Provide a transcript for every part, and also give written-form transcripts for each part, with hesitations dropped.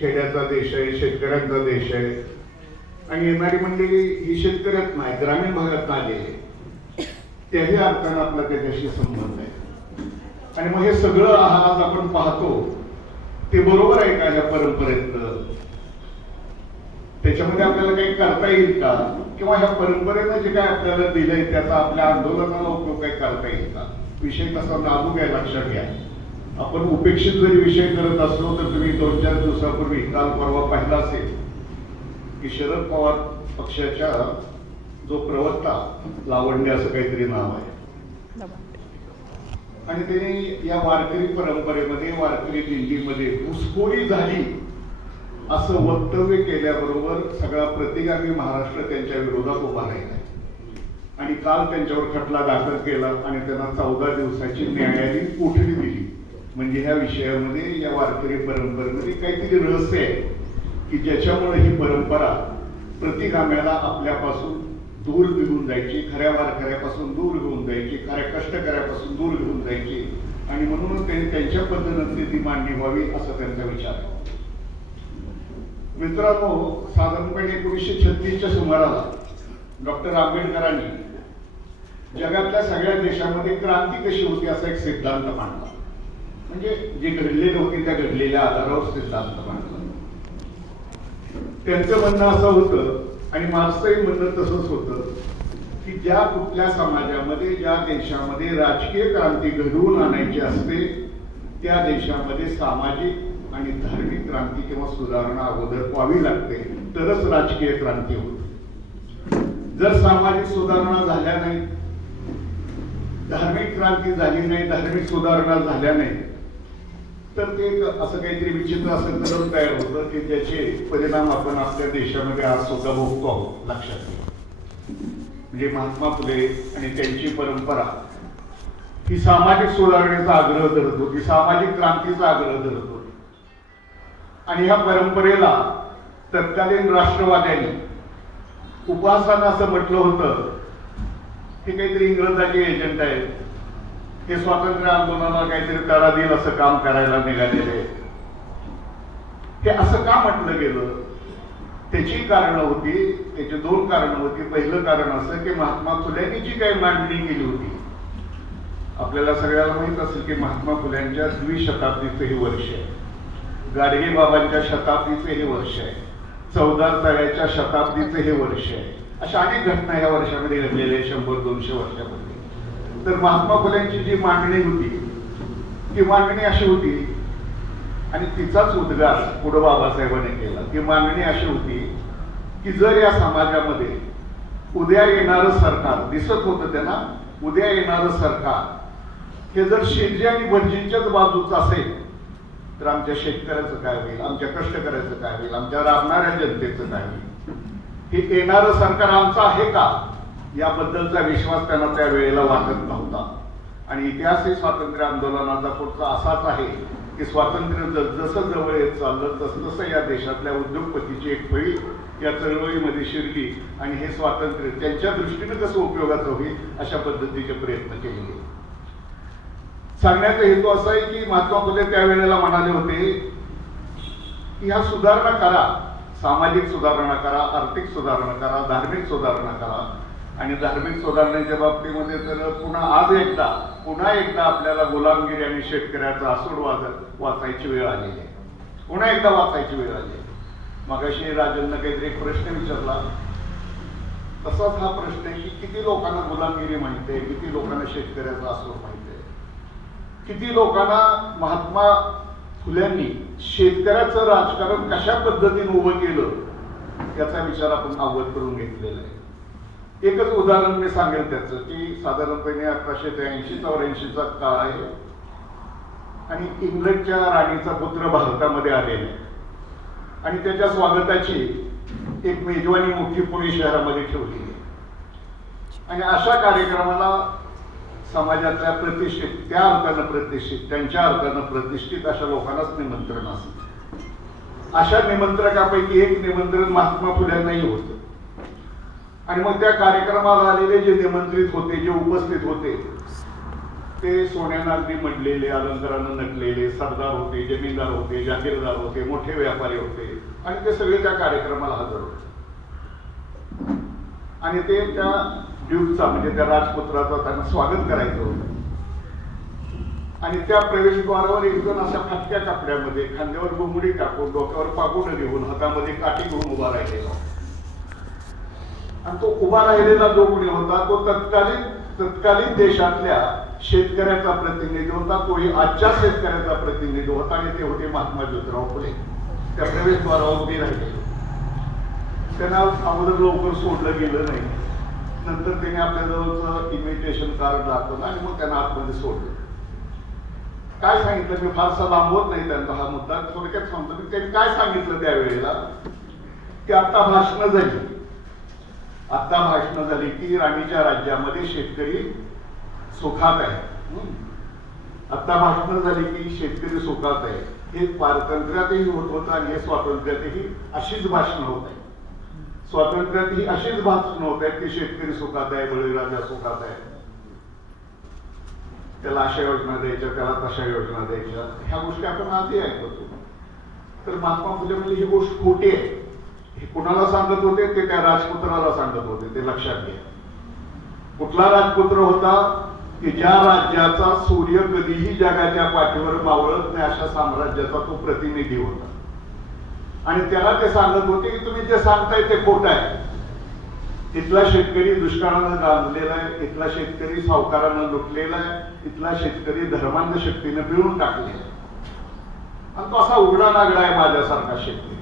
खेड्याचा देश आहे, शेतकऱ्यांचा देश आहे आणि येणारी मंडळी ही शेतकऱ्यात नाही, ग्रामीण भागात आली आहे. त्याही अर्थानं आपला त्याच्याशी संबंध आहे. आणि मग हे सगळं आज आपण पाहतो ते बरोबर आहे का ह्या परंपरेतलं? त्याच्यामध्ये आपल्याला काही करता येईल का? किंवा ह्या परंपरेनं जे काय आपल्याला दिलंय त्याचा आपल्या आंदोलनाला उपयोग काही करता येईल का? विषय कसा नाजूक आहे, लक्षात घ्या. आपण उपेक्षित जरी विषय करत असलो तर तुम्ही 2-4 दिवसापूर्वी काल परवा पाहिला असेल की शरद पवार पक्षाच्या जो प्रवक्ता, लावंडे असं काहीतरी नाव आहे, आणि त्यांनी या वारकरी परंपरेमध्ये, वारकरी दिंडीमध्ये घुसखोरी झाली असं वक्तव्य केल्याबरोबर सगळा प्रतिगामी महाराष्ट्र त्यांच्या विरोधात उभा राहिला आणि काल त्यांच्यावर खटला दाखल केला आणि त्यांना 14 दिवसाची न्यायालयीन कोठडी दिली. म्हणजे ह्या विषयामध्ये, या वारकरी परंपरेमध्ये काहीतरी रहस्य आहे की ज्याच्यामुळे ही परंपरा प्रतिगाम्याला आपल्यापासून दूर घेऊन जायची, खऱ्या वारकऱ्यापासून दूर घेऊन जायची, खऱ्या कष्टकऱ्यापासून दूर घेऊन जायची. आणि म्हणूनच त्यांनी त्यांच्या पद्धतीने ती मांडणी व्हावी असा त्यांचा विचार आहे. मित्रांनो, साधारणपणे 1936च्या सुमाराला डॉक्टर आंबेडकरांनी जगातल्या सगळ्या देशामध्ये क्रांती कशी होती असा एक सिद्धांत मांडला. म्हणजे जे घडलेले होते त्या घडलेल्या आधारावर सिद्धांत मांडला. त्यांचं म्हणणं असं होतं आणि मार्क्सचंही म्हणणं तसंच होतं की ज्या कुठल्या समाजामध्ये, ज्या देशामध्ये राजकीय क्रांती घडवून आणायची असते त्या देशामध्ये सामाजिक आणि धार्मिक क्रांती किंवा सुधारणा अगोदर व्हावी लागते, तरच राजकीय क्रांती होते. जर सामाजिक सुधारणा झाल्या नाही, धार्मिक क्रांती झाली नाही, धार्मिक सुधारणा झाल्या नाही, तर ते असं काहीतरी विचित्र असं करून तयार होतं की ज्याचे परिणाम आपण आपल्या देशामध्ये आज सुद्धा भोगतो आहोत. लक्षात घ्या. म्हणजे महात्मा फुले आणि त्यांची परंपरा ही सामाजिक सुधारणेचा आग्रह धरत होती, सामाजिक क्रांतीचा आग्रह धरत होती. आणि ह्या परंपरेला तत्कालीन राष्ट्रवाद्यांनी उपासना असं म्हटलं होतं की काहीतरी इंग्रजाचे एजंट आहेत, हे स्वातंत्र्य आंदोलनाला काहीतरी तडा देईल असं काम करायला निघालेले. हे असं का म्हटलं गेलं? त्याची कारणं होती, त्याची 2 कारणं होती. पहिलं कारण असं की महात्मा फुल्यांनी जी काही मांडणी केली होती, आपल्याला सगळ्याला माहित असेल की महात्मा फुल्यांच्या 200 शताब्दीचं हे वर्ष आहे, गाडगे बाबांच्या शताब्दीचे हे वर्ष आहे, चौदार तळ्याच्या शताब्दीचे हे वर्ष आहे. अशा अनेक घटना या वर्षामध्ये घडलेल्या आहेत 100-200 वर्षामध्ये. तर महात्मा फुल्यांची जी मांडणी होती ती मांडणी अशी होती, आणि तिचाच उद्गार पुढे बाबासाहेबांनी केला. ती मांडणी अशी होती की जर या समाजामध्ये उद्या येणारं सरकार, दिसत होतं त्यांना, उद्या येणारं सरकार हे जर शेती आणि भटजींच्याच बाजूचं असेल तर आमच्या शेतकऱ्याचं काय होईल, आमच्या कष्टकऱ्याचं काय होईल, आमच्या राबणाऱ्या जनतेचं काय होईल? हे येणारं सरकार आमचं आहे का, याबद्दलचा विश्वास त्यांना त्या वेळेला वाटत नव्हता. आणि इतिहासही स्वातंत्र्य आंदोलनाचा पुढचा असाच आहे की स्वातंत्र्य जसं जवळ येत चाललं तसं या देशातल्या उद्योगपतीची एक फळी या चळवळीमध्ये शिरली आणि हे स्वातंत्र्य त्यांच्या दृष्टीने कसं उपयोगाचं होईल अशा पद्धतीचे प्रयत्न केले. सांगण्याचा हेतू असा आहे की महात्मा फुले त्यावेळेला म्हणाले होते की ह्या सुधारणा करा, सामाजिक सुधारणा करा, आर्थिक सुधारणा करा, धार्मिक सुधारणा करा. आणि धार्मिक सुधारणेच्या बाबतीमध्ये तर पुन्हा एकदा आपल्याला गुलामगिरी आणि शेतकऱ्याचा आसूड वाचायची वेळ आलेली आहे. पुन्हा एकदा वाचायची वेळ आली आहे. मगाशी राजननं काहीतरी एक प्रश्न विचारला, तसाच हा प्रश्न आहे की किती लोकांना गुलामगिरी माहिती आहे, किती लोकांना शेतकऱ्याचा आसूड माहिती आहे, किती लोकांना महात्मा फुल्यांनी शेतकऱ्याचं राजकारण कशा पद्धतीने उभं केलं याचा विचार आपण अवगत करून घेतलेला आहे. एकच उदाहरण मी सांगेल त्याचं की साधारणपणे 1883-84चा काळ आहे आणि इंग्लंडच्या राणीचा पुत्र भारतामध्ये आलेला आहे आणि त्याच्या स्वागताची एक मेजवानी मोठी पुणे शहरामध्ये ठेवली आहे. आणि अशा कार्यक्रमाला समाजातल्या प्रतिष्ठित, त्या अर्थानं प्रतिष्ठित, त्यांच्या अर्थानं प्रतिष्ठित अशा लोकांनाच निमंत्रण असतं. अशा निमंत्रकापैकी एक निमंत्रण महात्मा फुल्यांनाही होतं. आणि मग त्या कार्यक्रमाला आलेले जे निमंत्रित होते, जे उपस्थित होते, ते सोन्यानं अगदी मडलेले, अलंकारानं नटलेले सरदार होते, जमीनदार होते, जागीरदार होते, मोठे व्यापारी होते आणि ते सगळे त्या कार्यक्रमाला हजर होते. आणि ते त्या ड्यूकचा म्हणजे त्या राजपुत्राचा त्यांना स्वागत करायचं होतं. आणि त्या प्रवेशद्वारावर एक जण अशा फाटक्या कपड्यामध्ये खांद्यावर घोंगडी टाकून डोक्यावर पागोट घेऊन हातामध्ये काठी घेऊन उभा राहिलेला. आणि तो उभा राहिलेला जो कोणी होता तो तत्कालीन देशातल्या शेतकऱ्याचा प्रतिनिधी होता. तोही आजच्या शेतकऱ्याचा प्रतिनिधी होता आणि ते होते महात्मा ज्योतिराव फुले. त्या प्रवेशद्वारावर उभी राहिले. त्यांना अगोदर लवकर सोडलं गेलं नाही. नंतर त्याने आपल्या जवळचं इन्व्हिटेशन कार्ड दाखवलं आणि मग त्यांना आतमध्ये सोडलं. काय सांगितलं, मी फारसा लांबवत नाही त्यांचा हा मुद्दा, थोडक्यात सांगतो की त्यांनी काय सांगितलं त्यावेळेला की आता भाषणं झाली की राणीच्या राज्यामध्ये शेतकरी सुखात आहे. आता भाषणं झाली की शेतकरी सुखात आहे. हे स्वातंत्र्यातही होत होतं आणि हे स्वातंत्र्यातही अशीच भाषणं होत आहे. स्वातंत्र्यातही अशीच भाषणं होत आहेत की शेतकरी सुखात आहे, बळीराजा सुखात आहे, त्याला अशा योजना द्यायच्या, त्याला तशा योजना द्यायच्या. ह्या गोष्टी आपण आधी ऐकतो. तर महात्मा फुले म्हणजे ही गोष्ट खोटी आहे. हे कुणाला सांगत होते? ते त्या राजपुत्राला सांगत होते. ते लक्षात घ्या. कुठला राजपुत्र होता की ज्या राज्याचा सूर्य कधीही जगाच्या पाठीवर मावळत नाही अशा साम्राज्याचा तो प्रतिनिधी होता. आणि त्याला ते सांगत होते की तुम्ही जे सांगताय ते खोटं आहे. इथला शेतकरी दुष्काळानं गांजलेला आहे, इथला शेतकरी सावकारानं लुटलेला आहे, इथला शेतकरी धर्मांध शक्तीने पिळून टाकलेला आहे. आणि तो असा उघडा नागडा आहे माझ्यासारखा शेतकरी.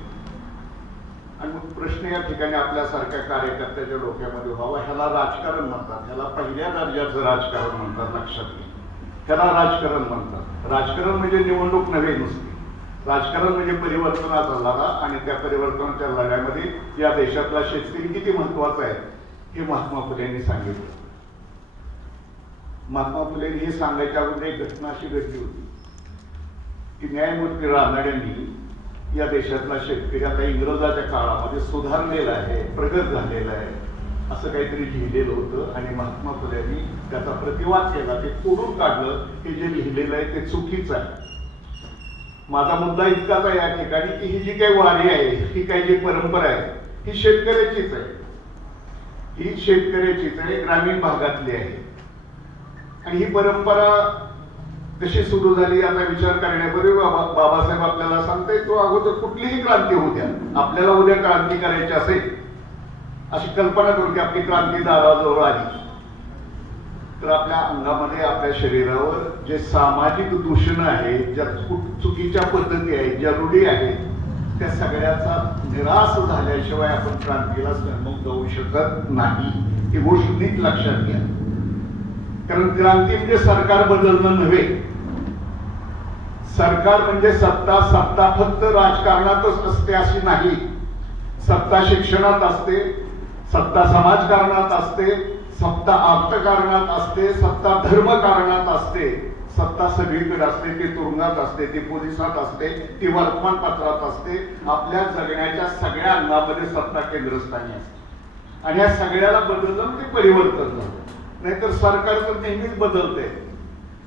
आणि मग प्रश्न या ठिकाणी आपल्यासारख्या कार्यकर्त्याच्या डोक्यामध्ये व्हावा. ह्याला राजकारण म्हणतात. ह्याला पहिल्या दर्जाचं राजकारण म्हणतात. लक्षात घ्या. ह्याला राजकारण म्हणतात. राजकारण म्हणजे निवडणूक नव्हे नुसती. राजकारण म्हणजे परिवर्तनाचा लढा आणि त्या परिवर्तनाच्या लढ्यामध्ये या देशातला शेतकरी किती महत्वाचा आहे हे महात्मा फुलेंनी सांगितलं. महात्मा फुलेंनी हे सांगायच्या अगोदर एक घटना अशी घडली होती की न्यायमूर्ती रानडेंनी या देशातला शेतकरी आता इंग्रजाच्या काळामध्ये सुधारलेला आहे, प्रगत झालेला आहे असं काहीतरी लिहिलेलं होतं. आणि महात्मा फुलेंनी त्याचा प्रतिवाद केला. ते तोडून काढलं की जे लिहिलेलं आहे ते चुकीचं आहे. माझा मुद्दा इतकाच आहे या ठिकाणी की ही जी काही वारी आहे, ही काही जी परंपरा आहे ही शेतकऱ्याचीच आहे. ही शेतकऱ्याचीच आहे, ग्रामीण भागातली आहे. आणि ही परंपरा कशी सुरू झाली आता विचार करण्यापूर्वी बाबासाहेब आपल्याला सांगताय तो अगोदर कुठलीही क्रांती होऊ द्या, आपल्याला उद्या क्रांती करायची असेल अशी कल्पना करू की आपली क्रांती दाराजवळ आली तर आपल्या अंगामध्ये, आपल्या शरीरावर जे सामाजिक दूषण आहे, ज्या चुकीच्या पद्धती आहेत, ज्या रूढी आहेत, त्या सगळ्याचा निराश झाल्याशिवाय आपण क्रांतीला समोर जाऊ शकत नाही. ही गोष्ट नीट लक्षात घ्या. कारण क्रांती म्हणजे सरकार बदलणं नव्हे. सरकार म्हणजे सत्ता फक्त राजकारणातच असते अशी नाही. सत्ता शिक्षणात असते, सत्ता समाजकारणात असते, सत्ता अर्थकारणात असते, सत्ता धर्मकारणात असते, सत्ता सगळीकडे असते. ती तुरुंगात असते, ती पोलिसात असते, ती वर्तमानपत्रात असते. आपल्या जगण्याच्या सगळ्या अंगामध्ये सत्ता केंद्रस्थानी असते. आणि या सगळ्याला बदललं ते परिवर्तन झालं. नाहीतर सरकार तर नेहमीच बदलते.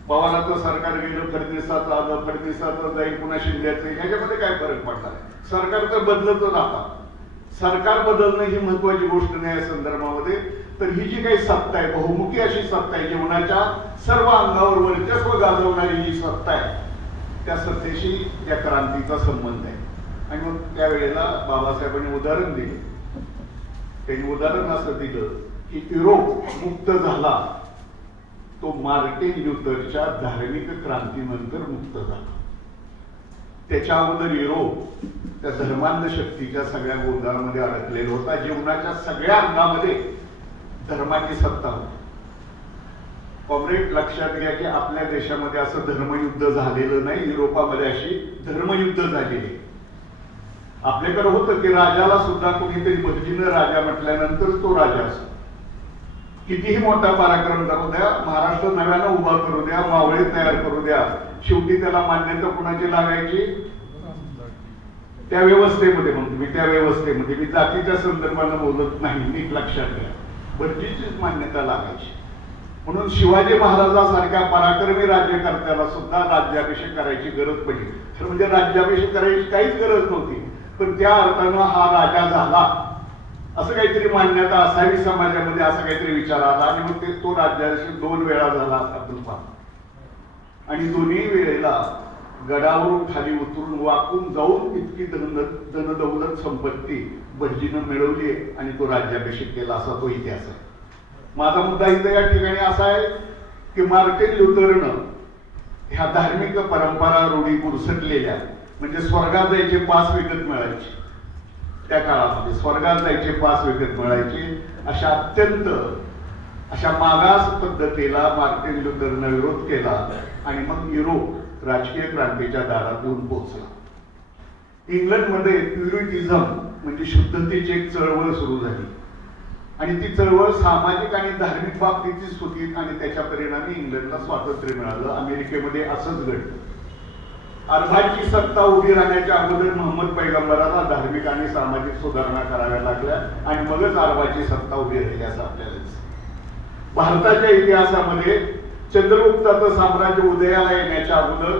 पवाराचं सरकार गेलं, फडणवीसाचं आलं, फडणवीसाचं जाईल, पुन्हा शिंदेचं, ह्याच्यामध्ये काय फरक पडणार आहे? सरकार तर बदलतच राहतात. सरकार बदलणं ही महत्वाची गोष्ट नाही या संदर्भामध्ये. तर ही जी काही सत्ता आहे, बहुमुखी अशी सत्ता आहे, जीवनाच्या सर्व अंगावर वर्चस्व गाजवणारी जी सत्ता आहे, त्या सत्तेशी त्या क्रांतीचा संबंध आहे. आणि मग त्यावेळेला बाबासाहेबांनी उदाहरण दिले. त्यांनी उदाहरण असं दिलं की युरोप मुक्त झाला तो मार्टिन ल्युथरच्या धार्मिक क्रांतीनंतर मुक्त झाला. त्याच्या अगोदर युरोप त्या धर्मांध शक्तीच्या सगळ्या गोंधळामध्ये अडकलेला होता. जीवनाच्या सगळ्या अंगामध्ये धर्माची सत्ता होती. कॉम्रेड लक्षात घ्या की आपल्या देशामध्ये असं धर्मयुद्ध झालेलं नाही. युरोपामध्ये अशी धर्मयुद्ध झालेली. आपल्याकडे होतं की राजाला सुद्धा कोणीतरी भटजीनं राजा म्हटल्यानंतर तो राजा असतो. कितीही मोठा पराक्रम करू द्या, महाराष्ट्र नव्यानं उभा करू द्या, मावळे तयार करू द्या, शेवटी त्याला मान्यता कुणाची लागायची? त्या व्यवस्थेमध्ये म्हणतो मी, त्या व्यवस्थेमध्ये मी जातीच्या संदर्भानं बोलत नाही, नीट लक्षात घ्या. भटजीचीच मान्यता लागायची. म्हणून शिवाजी महाराजांसारख्या पराक्रमी राज्यकर्त्याला सुद्धा राज्याभिषेक करायची गरज पडली. खरं म्हणजे राज्याभिषेक करायची काहीच गरज नव्हती, पण त्या अर्थानं हा राजा झाला असं काहीतरी मान्यता असावी समाजामध्ये, असा काहीतरी विचार आला आणि मग तो राज्याभिषेक 2 वेळा झाला आपण पाहतो. आणि दोन्ही वेळेला गडावरून खाली उतरून वाकून जाऊन इतकी धनदौलत संपत्ती भटजीनं मिळवली आणि तो राज्याभिषेक केला असा तो इतिहास आहे. माझा मुद्दा इथं या ठिकाणी असा आहे की मार्टिन लुथरनं ह्या धार्मिक परंपरा रूढी पुरसटलेल्या, म्हणजे स्वर्गात जायचे पास विकत मिळायचे त्या काळामध्ये, स्वर्गात जायचे पास विकत मिळायचे अशा अत्यंत अशा मागास पद्धतीला मार्टिन लुथरनं विरोध केला आणि मग युरोप राजकीय क्रांतीच्या दारात येऊन पोहोचला. इंग्लंडमध्ये प्युरिटिझम म्हणजे शुद्धतेची एक चळवळ सुरू झाली आणि ती चळवळ सामाजिक आणि धार्मिक बाबतीतच होती आणि त्याच्या परिणामी इंग्लंडला स्वातंत्र्य मिळालं. अमेरिकेमध्ये असंच घडलं. अरबांची सत्ता उभी राहण्याच्या अगोदर मोहम्मद पैगंबराला धार्मिक आणि सामाजिक सुधारणा कराव्या लागल्या आणि मगच अरबाची सत्ता उभी राहिली असं आपल्याला दिसतं. भारताच्या इतिहासामध्ये चंद्रगुप्ताचं साम्राज्य उदयाला येण्याच्या अगोदर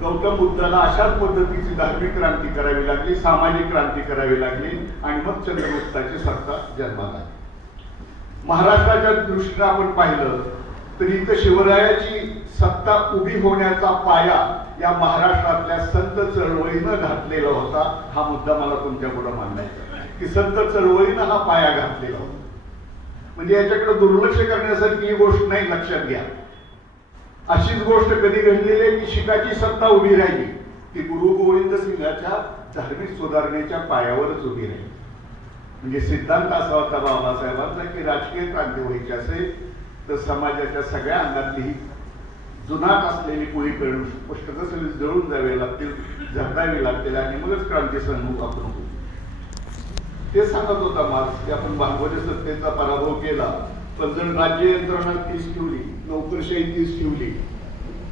गौतम बुद्धाला अशाच पद्धतीची धार्मिक क्रांती करावी लागली, सामाजिक क्रांती करावी लागली आणि मग चंद्रगुप्ताची सत्ता जन्माला आली. महाराष्ट्राच्या दृष्टीने आपण पाहिलं तर इथं शिवरायाची सत्ता उभी होण्याचा पाया या महाराष्ट्रातल्या संत चळवळीनं घातलेला होता. हा मुद्दा मला तुमच्या पुढे मांडायचा की संत चळवळीनं हा पाया घातलेला होता. म्हणजे याच्याकडे दुर्लक्ष करण्यासारखी ही गोष्ट नाही, लक्षात घ्या. अशीच गोष्ट कधी घडलेली आहे की शिखाची सत्ता उभी राहिली ती गुरु गोविंद सिंगाच्या धार्मिक सुधारणेच्या पायावरच उभी राहिली. म्हणजे सिद्धांत असा होता बाबासाहेबांचा की राजकीय क्रांती व्हायची असेल तर समाजाच्या सगळ्या अंगातली ही जुनाट असलेली कुळी करून पुस्तकं सगळी जळून जावे लागतील, झगडावी लागतील आणि मगच क्रांती सन्मुख आपण होऊ. ते सांगत होता मार्क्स की आपण भागवती सत्तेचा पराभव केला, पण जर राज्य यंत्रणा 30 ठेवली, नोकरशाही 30 ठेवली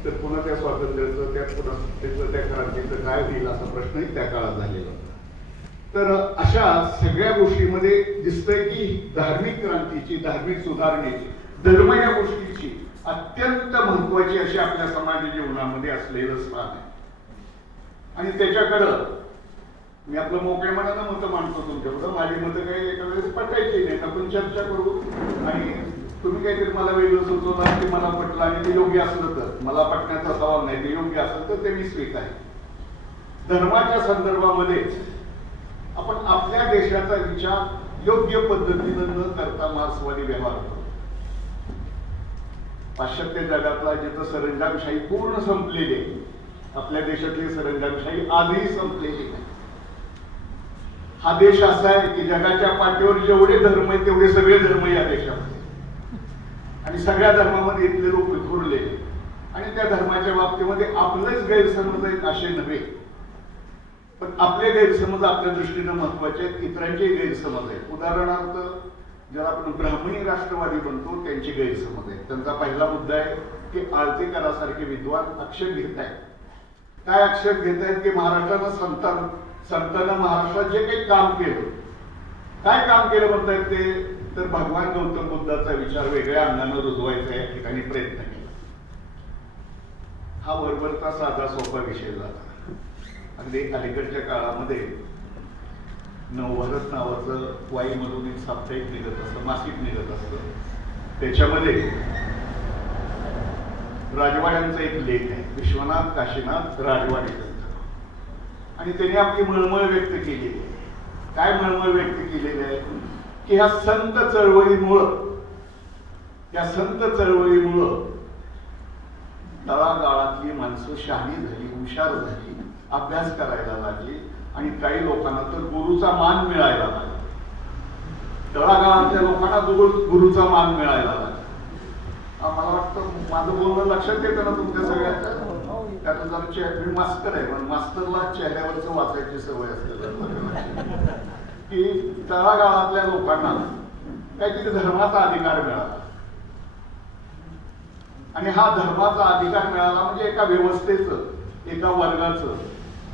तर पुन्हा त्या स्वातंत्र्याचं, त्या पुन्हा सत्तेचं, त्या क्रांतीचं काय होईल असा प्रश्नही त्या काळात झालेला होता. तर अशा सगळ्या गोष्टीमध्ये दिसतंय की धार्मिक क्रांतीची, धार्मिक सुधारणेची, धर्म या गोष्टीची अत्यंत महत्वाची अशी आपल्या समाज जीवनामध्ये असलेलं स्थान आहे. आणि त्याच्याकडं मी आपलं मोकळ्या मनानं मतं मांडतो तुमच्याकडं. माझी मतं काही एका वेळेस पटायची नाही, आपण चर्चा करू आणि तुम्ही काहीतरी मला वेगळं सुचवलं ते मला पटलं आणि ते योग्य असलं तर, मला पटण्याचा सवाल नाही, ते योग्य असेल तर ते मी स्वीकारेन. धर्माच्या संदर्भामध्ये आपण आपल्या देशाचा विचार योग्य पद्धतीनं न करता मार्क्सवादी व्यवहार करतो. पाश्चात्य जगातला जिथं सरंजामशाही पूर्ण संपलेली आहे, आपल्या देशातली सरंजामशाही आजही संपलेली नाही. हा देश असा आहे की जगाच्या पाठीवर जेवढे धर्म आहेत तेवढे सगळे धर्म या देशामध्ये आणि सगळ्या धर्मामध्ये इथले लोक विखुरले आणि त्या धर्माच्या बाबतीमध्ये आपलेच गैरसमज आहेत असे नव्हे, पण आपले गैरसमज आपल्या दृष्टीनं महत्वाचे आहेत, इतरांचे गैरसमज आहेत. उदाहरणार्थ ज्याला आपण ब्राह्मणी राष्ट्रवादी बनतो त्यांचे गैरसमज आहेत. त्यांचा पहिला मुद्दा आहे की आळतेकरासारखे विद्वान आक्षेप घेत आहेत. काय आक्षेप घेत आहेत की महाराष्ट्रानं संतांना महाराष्ट्रात जे काही काम केलं, काय काम केलं म्हणतायत ते, तर भगवान गौतम बुद्धाचा विचार वेगळ्या अंगानं रुजवायचा या ठिकाणी प्रयत्न केला. हा वरवरचा साधा सोपा विषय झाला. अगदी अलीकडच्या काळामध्ये नवभारत नावाचं वाईमधून एक साप्ताहिक निघत असतं, मासिक निघत असतं. त्याच्यामध्ये राजवाड्यांचा एक लेख आहे, विश्वनाथ काशीनाथ राजवाडे, आणि त्यांनी आपली मळमळ व्यक्त केलेली आहे. काय मळमळ व्यक्त केलेली आहे की ह्या संत चळवळीमुळं तळागाळातली माणसं शहाणी झाली, हुशार झाली, अभ्यास करायला लागली आणि काही लोकांना तर गुरुचा मान मिळायला लागला. तळागाळातल्या लोकांना गुरुचा मान मिळायला लागला. मला वाटतं माझं बोलणं लक्षात येतं ना तुमच्या सगळ्यांच्या. त्यात जरा मी मास्तर आहे, पण मास्तरला चेहऱ्यावरच वाचायची सवय असते की तळागाळातल्या लोकांना काहीतरी धर्माचा अधिकार मिळाला आणि हा धर्माचा अधिकार मिळाला म्हणजे एका व्यवस्थेचं, एका वर्गाचं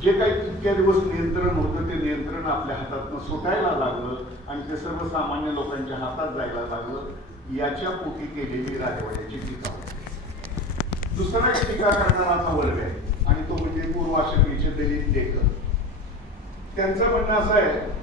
जे काही इतक्या दिवस नियंत्रण होतं ते नियंत्रण आपल्या हातातनं सुटायला लागलं आणि ते सर्वसामान्य लोकांच्या हातात जायला लागलं. याच्या पोटी केलेली राजवाड्याची टीका होती. दुसरा एक टीका करणाराचा वर्ग आहे आणि तो म्हणजे पूर्वाश्रमीचे दलित लेखक. त्यांचं म्हणणं असं आहे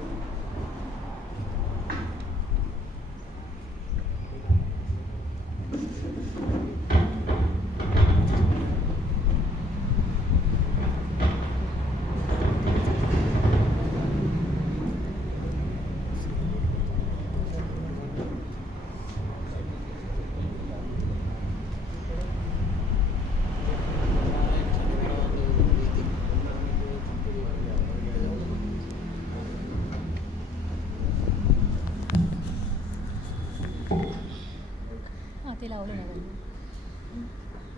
ते लावलं ना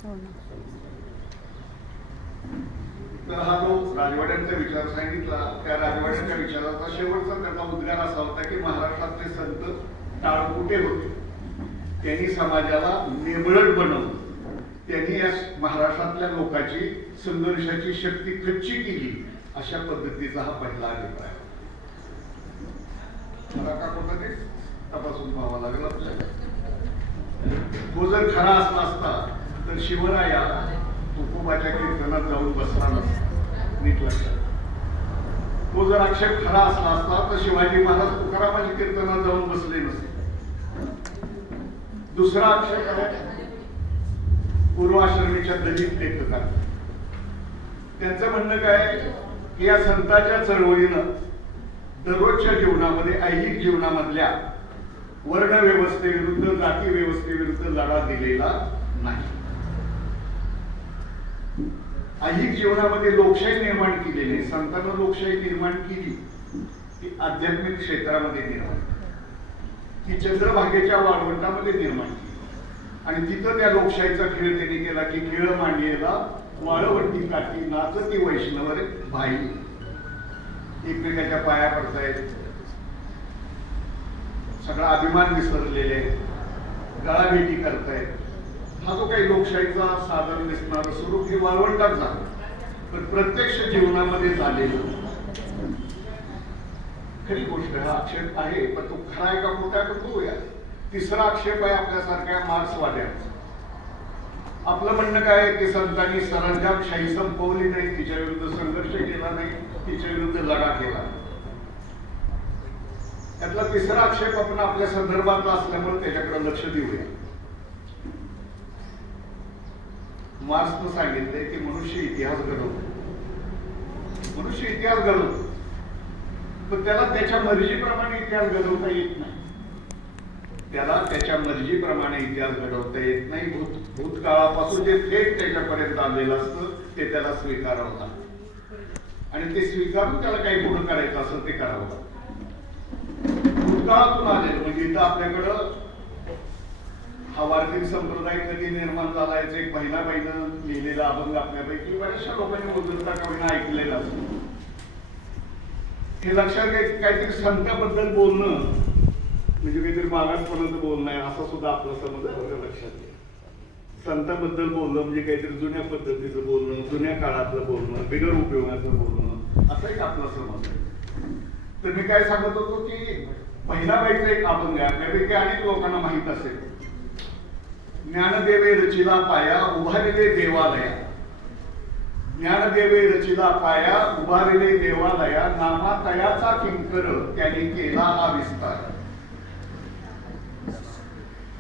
हो ना. तर हा जो राजवाड्यांचा विचार सांगितला, त्या राजवाड्यांच्या विचाराचा शेवटचा त्याचा उद्गार असा होता की महाराष्ट्रातले संत टाळकुटे होते, त्यांनी समाजाला नेबळट बनवलं, त्यांनी या महाराष्ट्रातल्या लोकांची संघर्षाची शक्ती कच्ची केली, अशा पद्धतीचा हा पहिला अभिप्राय. मला का कुठं ते तपासून पाहावं लागेल आपल्याला. तो जर खरा असला असता तर शिवराया तुकोबाच्या कीर्तनात जाऊन बसला नसता, नीट लक्षात. तो जर आक्षेप खरा असला असता तर शिवाजी महाराज तुकारामाच्या कीर्तनात जाऊन बसले नसते. दुसरा आक्षेप आहे पूर्वाश्रमीच्या दलित लेखकांचा. त्यांचं म्हणणं काय की या संतांच्या चळवळीनं दररोजच्या जीवनामध्ये, ऐहिक जीवनामधल्या वर्ण व्यवस्थेविरुद्ध, जाती व्यवस्थेविरुद्ध लढा दिलेला नाही. ऐहिक जीवनामध्ये लोकशाही निर्माण केली नाही. संतांना लोकशाही निर्माण केली ती आध्यात्मिक क्षेत्रामध्ये निर्माण केली, ती चंद्रभागेच्या वाळवंटामध्ये निर्माण केली आणि तिथं त्या लोकशाहीचा खेळ त्यांनी केला की खेळ मांडलेला वाळवंटी काठी नाचती वैष्णव भाई, एकमेकाच्या पाया पडतायत, सगळा अभिमान विसरलेले, गळाभेटी करतायत. हा जो काही लोकशाहीचा साधन दिसणारं स्वरूप हे वाळवंटात झालं, पण प्रत्यक्ष जीवनामध्ये झालेलं खरी गोष्ट. हा आक्षेप आहे, पण तो खरा आहे का खोटा का बघूया. तिसरा आक्षेप आहे आपल्यासारख्या मार्क्सवाद्यांचा. आपलं म्हणणं काय आहे की संतांनी सरंजामशाही संपवली नाही, तिच्या विरुद्ध संघर्ष केला नाही, तिच्या विरुद्ध लढा केला. त्यातला तिसरा आक्षेप आपण आपल्या संदर्भातला असल्यामुळे त्याच्याकडे लक्ष देऊया. मार्क्सनं सांगितलंय की मनुष्य इतिहास घडवतो, मनुष्य इतिहास घडवतो, पण त्याला त्याच्या मर्जीप्रमाणे इतिहास घडवता येत नाही. त्याला त्याच्या मर्जीप्रमाणे इतिहास घडवता येत नाही. भूतकाळापासून जे थेट त्याच्यापर्यंत आलेलं असतं ते त्याला स्वीकारावं लागतं आणि ते स्वीकारून त्याला काही गुण करायचं असं ते करावं लागतं. भूतकाळातून आलेलं म्हणजे इथं आपल्याकडं हा वारकरी संप्रदाय कधी निर्माण झाला याचं एक बहिणाबाईनं लिहिलेला अभंग आपल्यापैकी बऱ्याचशा लोकांनी उजळता कवीनं ऐकलेला असतो. हे लक्षात घ्या की काहीतरी संतांबद्दल बोलणं म्हणजे काहीतरी मागासपणाचं बोलणं आहे असा सुद्धा आपला समज लक्षात घ्या. संतांबद्दल बोलणं म्हणजे काहीतरी जुन्या पद्धतीचं बोलणं, जुन्या काळातलं बोलणं, बिगर उपयोगाचं बोलणं, असा एक आपला समज आहे. तर मी काय सांगत होतो की बहिणाबाईचा एक अभंग आहे, आपल्यापैकी अनेक लोकांना माहित असेल. ज्ञानदेवे रचिला पाया उभारिले देवालया, ज्ञानदेवे रचिला पाया उभारिले देवालया, नामा तयाचा किंकर त्यांनी केला हा विस्तार.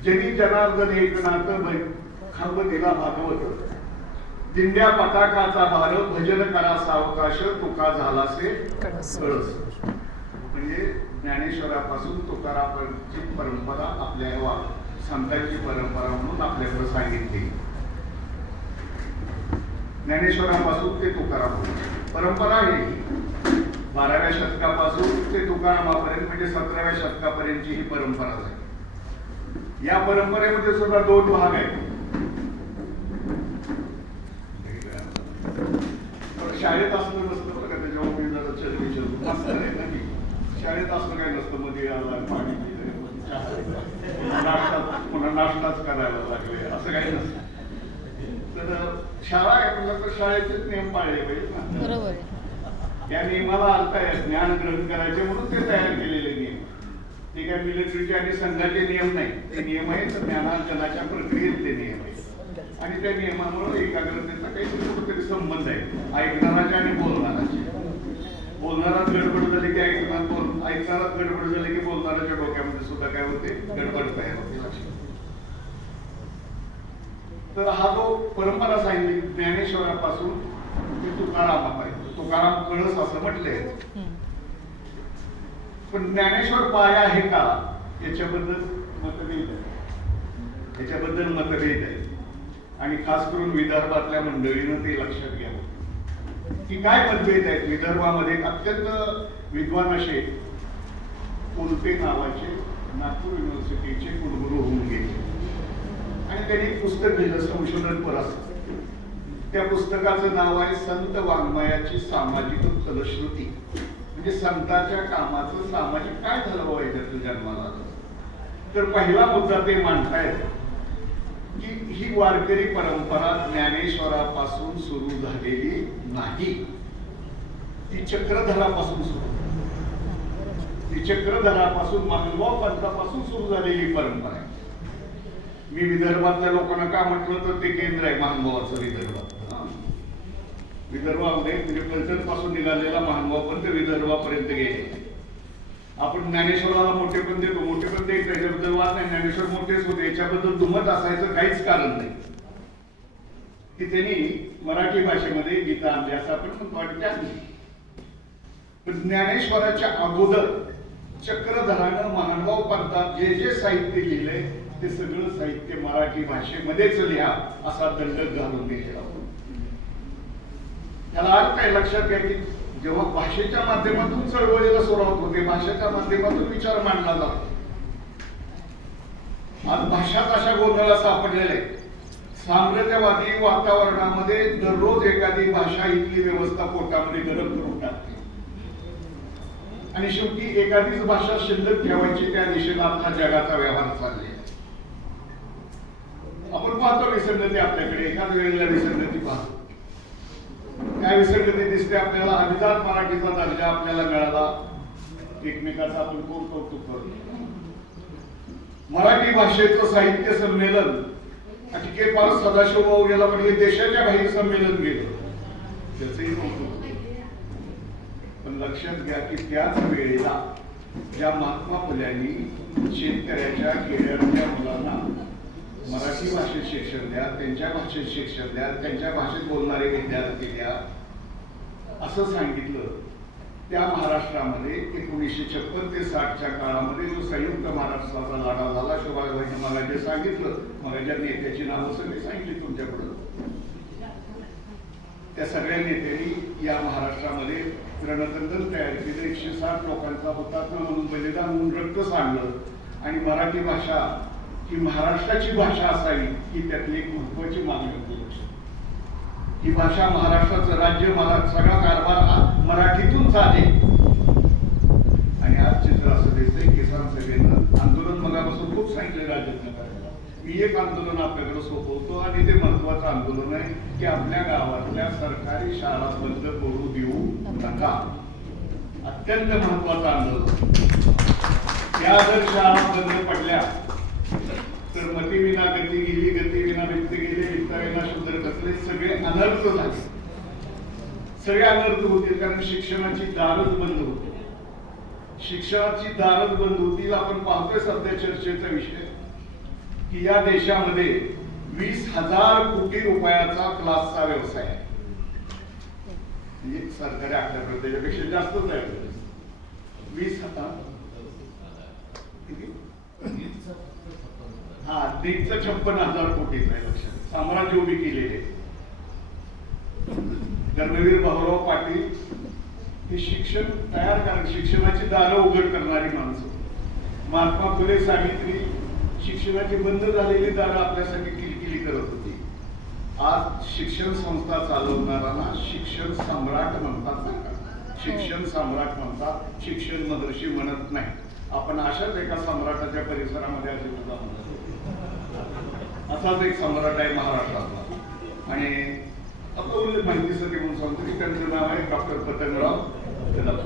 जनी जनार्दन एकनाथ खंब दिला भागवत, दिंड्या पताकाचा भार भजन करा सावकाश तुका झालासे कळस. म्हणजे ज्ञानेश्वरापासून तुकारामांची परंपरा आपल्या संतांची परंपरा म्हणून आपल्याकडे सांगितली. ज्ञानेश्वरापासून ते तुकाराम परंपरा आहे. 12व्या शतकापासून ते तुकारामापर्यंत म्हणजे 17व्या शतकापर्यंतची ही परंपरा आहे. या परंपरेमध्ये सुद्धा दोन भाग आहेत. शाळेत असलं नसतं बघा, त्याच्यावर मी जरा शाळेत असलं काय नसतं, मध्ये पाणी नाश्ताच करायला लागले असं काही नसतं. तर शाळा आहे म्हणलं तर शाळेचेच नियम पाळले पाहिजे ना. बरोबर. या नियमाला अर्थ आहे ज्ञान ग्रहण करायचे म्हणून ते तयार केलेले नियम. ते काय मिलिटरीचे आणि संघाचे नियम नाही, ते नियम आहेत ज्ञानार्जनाच्या प्रक्रियेत ते नियम आहेत. आणि त्या नियमामुळे एकाग्रतेचा काहीतरी कुठेतरी संबंध आहे ऐकणाराच्या आणि बोलणाराच्या. बोलणारात गडबड झाली की ऐकणारात गडबड झाली की बोलणाऱ्याच्या डोक्यामध्ये सुद्धा काय होते, गडबड तयार होते. तर हा जो परंपरा सांगितली ज्ञानेश्वरापासून ते तुकारामापर्यंत, तुकाराम कळस असं म्हटलंय. पण ज्ञानेश्वर पाया आहे का याच्याबद्दल मतभेद आहे, याच्याबद्दल मतभेद आहे. आणि खास करून विदर्भातल्या मंडळीनं ते लक्षात घ्यावं की काय मतभेद आहेत. विदर्भामध्ये अत्यंत विद्वान असे कोलते नावाचे नागपूर युनिव्हर्सिटीचे कुलगुरू होऊन गेले आणि त्यांनी एक पुस्तक लिहिलं संशोधनपर असं. त्या पुस्तकाचं नाव आहे संत वाङ्मयाची सामाजिक फलश्रुती. म्हणजे संतांच्या कामाचं सामाजिक काय झालं बाबा याच्यात जन्माला आलं. तर पहिला मुद्दा ते मांडतायत की ही वारकरी परंपरा ज्ञानेश्वरापासून सुरू झालेली नाही, ती चक्रधरापासून सुरू, ती चक्रधरापासून मानगाव पंथापासून सुरू झालेली परंपरा आहे. मी विदर्भातल्या लोकांना का म्हटलं तर ते केंद्र आहे महानुभावाचं विदर्भात. विदर्भामध्ये म्हणजे फलटण पासून निघालेला महानुभाव पंथ विदर्भापर्यंत गेले. आपण ज्ञानेश्वराला मोठेपण देतो, मोठेपण देत त्याच्याबद्दल वाद नाही, ज्ञानेश्वर मोठेच होते याच्याबद्दल दुमत असायचं काहीच कारण नाही. की त्यांनी मराठी भाषेमध्ये गीता आणली असं आपण म्हणतो त्याच नाही. पण ज्ञानेश्वराच्या अगोदर चक्रधरानं महानुभाव पंथात जे जे साहित्य लिहिलंय ते सगळं साहित्य मराठी भाषेमध्येच लिहा असा दंडक घालून दिलेला. त्याला अर्थ काय लक्षात घ्या की जेव्हा भाषेच्या माध्यमातून चळवळीला सुरुवात होते, भाषेच्या माध्यमातून विचार मांडला जातो. आज भाषाच अशा गोंधळात सापडलेले साम्राज्यवादी वातावरणामध्ये दररोज एखादी भाषा इथली व्यवस्था पोटामध्ये गरम करून टाकते आणि शेवटी एखादीच भाषा शिल्लक ठेवायची त्या दिशेला आपला जगाचा व्यवहार चालले. आपण पाहतो विसंगती आपल्याकडे, एखाद वेळेला विसंगती पाहतो. काय विसंगती दिसते आपल्याला. अभिजात मराठीचा दर्जा आपल्याला मिळाला, एकमेकाचा आपण खूप कौतुक करतो. मराठी भाषेचं साहित्य संमेलन अटिकेपार सदाशिवभाऊ गेला म्हणजे देशाच्या बाहेर संमेलन गेलं, त्याचंही कौतुक. पण लक्षात घ्या की त्याच वेळेला ज्या महात्मा फुल्यांनी शेतकऱ्याच्या खेड्यातल्या मुलांना मराठी भाषेत शिक्षण द्या, त्यांच्या भाषेत शिक्षण द्या, त्यांच्या भाषेत बोलणारे विद्यार्थी द्या असं सांगितलं. त्या महाराष्ट्रामध्ये 1956 ते 60च्या काळामध्ये जो संयुक्त महाराष्ट्राचा लढा झाला, शोभाबाईंनी मला जे सांगितलं, मला ज्या नेत्याची नावं सगळी सांगितली तुमच्याकडं, त्या सगळ्या नेत्यांनी या महाराष्ट्रामध्ये रणतंत्र तयार केलं. 160 लोकांचा हुतात्मा म्हणून बलिदान म्हणून रक्त सांडलं आणि मराठी भाषा ही महाराष्ट्राची भाषा असावी ही त्यातली एक महत्वाची मागणी होती. ही भाषा महाराष्ट्राचं राज्य, सगळा कारभार हा मराठीतून चालेल. आणि आज चित्र असं दिसतंय किसान सभेनं आंदोलन मगापासून खूप सांगितलं राज्यातनं करायला. मी एक आंदोलन आपल्याकडे सोपवतो आणि ते महत्वाचं आंदोलन आहे की आपल्या गावातल्या सरकारी शाळा बंद करू देऊ नका. अत्यंत महत्वाचं आंदोलन. त्या जर शाळा बंद पडल्या तर मतीविना गती गेली, गतीविना व्यक्त गेले, वित्ताविना शूद्र कसले, सगळे अनर्थ झाले. सगळे अनर्थ होतील कारण शिक्षणाची दारच बंद होती. शिक्षणाची दारच बंद होतील. आपण पाहतोय सध्या चर्चेचा विषय की या देशामध्ये 20,000 कोटी रुपयाचा क्लासचा व्यवसाय आहे. म्हणजे सरकारी आकड्याप्रमाणे त्याच्यापेक्षा जास्तच आहे. 20,000 हा 56,000 कोटीचा आहे. लक्षात साम्राज्य उभी केलेले. धर्मवीर भाऊराव पाटील हे शिक्षण तयार करणारे, शिक्षणाची दारं उघड करणारी माणसं. महात्मा फुले सावित्री शिक्षणाची बंद झालेली दारं आपल्यासाठी किलकिली करत होती. आज शिक्षण संस्था चालवणाऱ्यांना शिक्षण सम्राट म्हणतात. शिक्षण सम्राट म्हणतात, शिक्षण महर्षी म्हणत नाही. आपण अशाच एका सम्राटाच्या परिसरामध्ये असाच एक सम्राट आहे महाराष्ट्रातला. आणि आपलं माहितीसाठी म्हणून सांगतो की त्यांचं नाव आहे डॉक्टर पतंगराव कदम.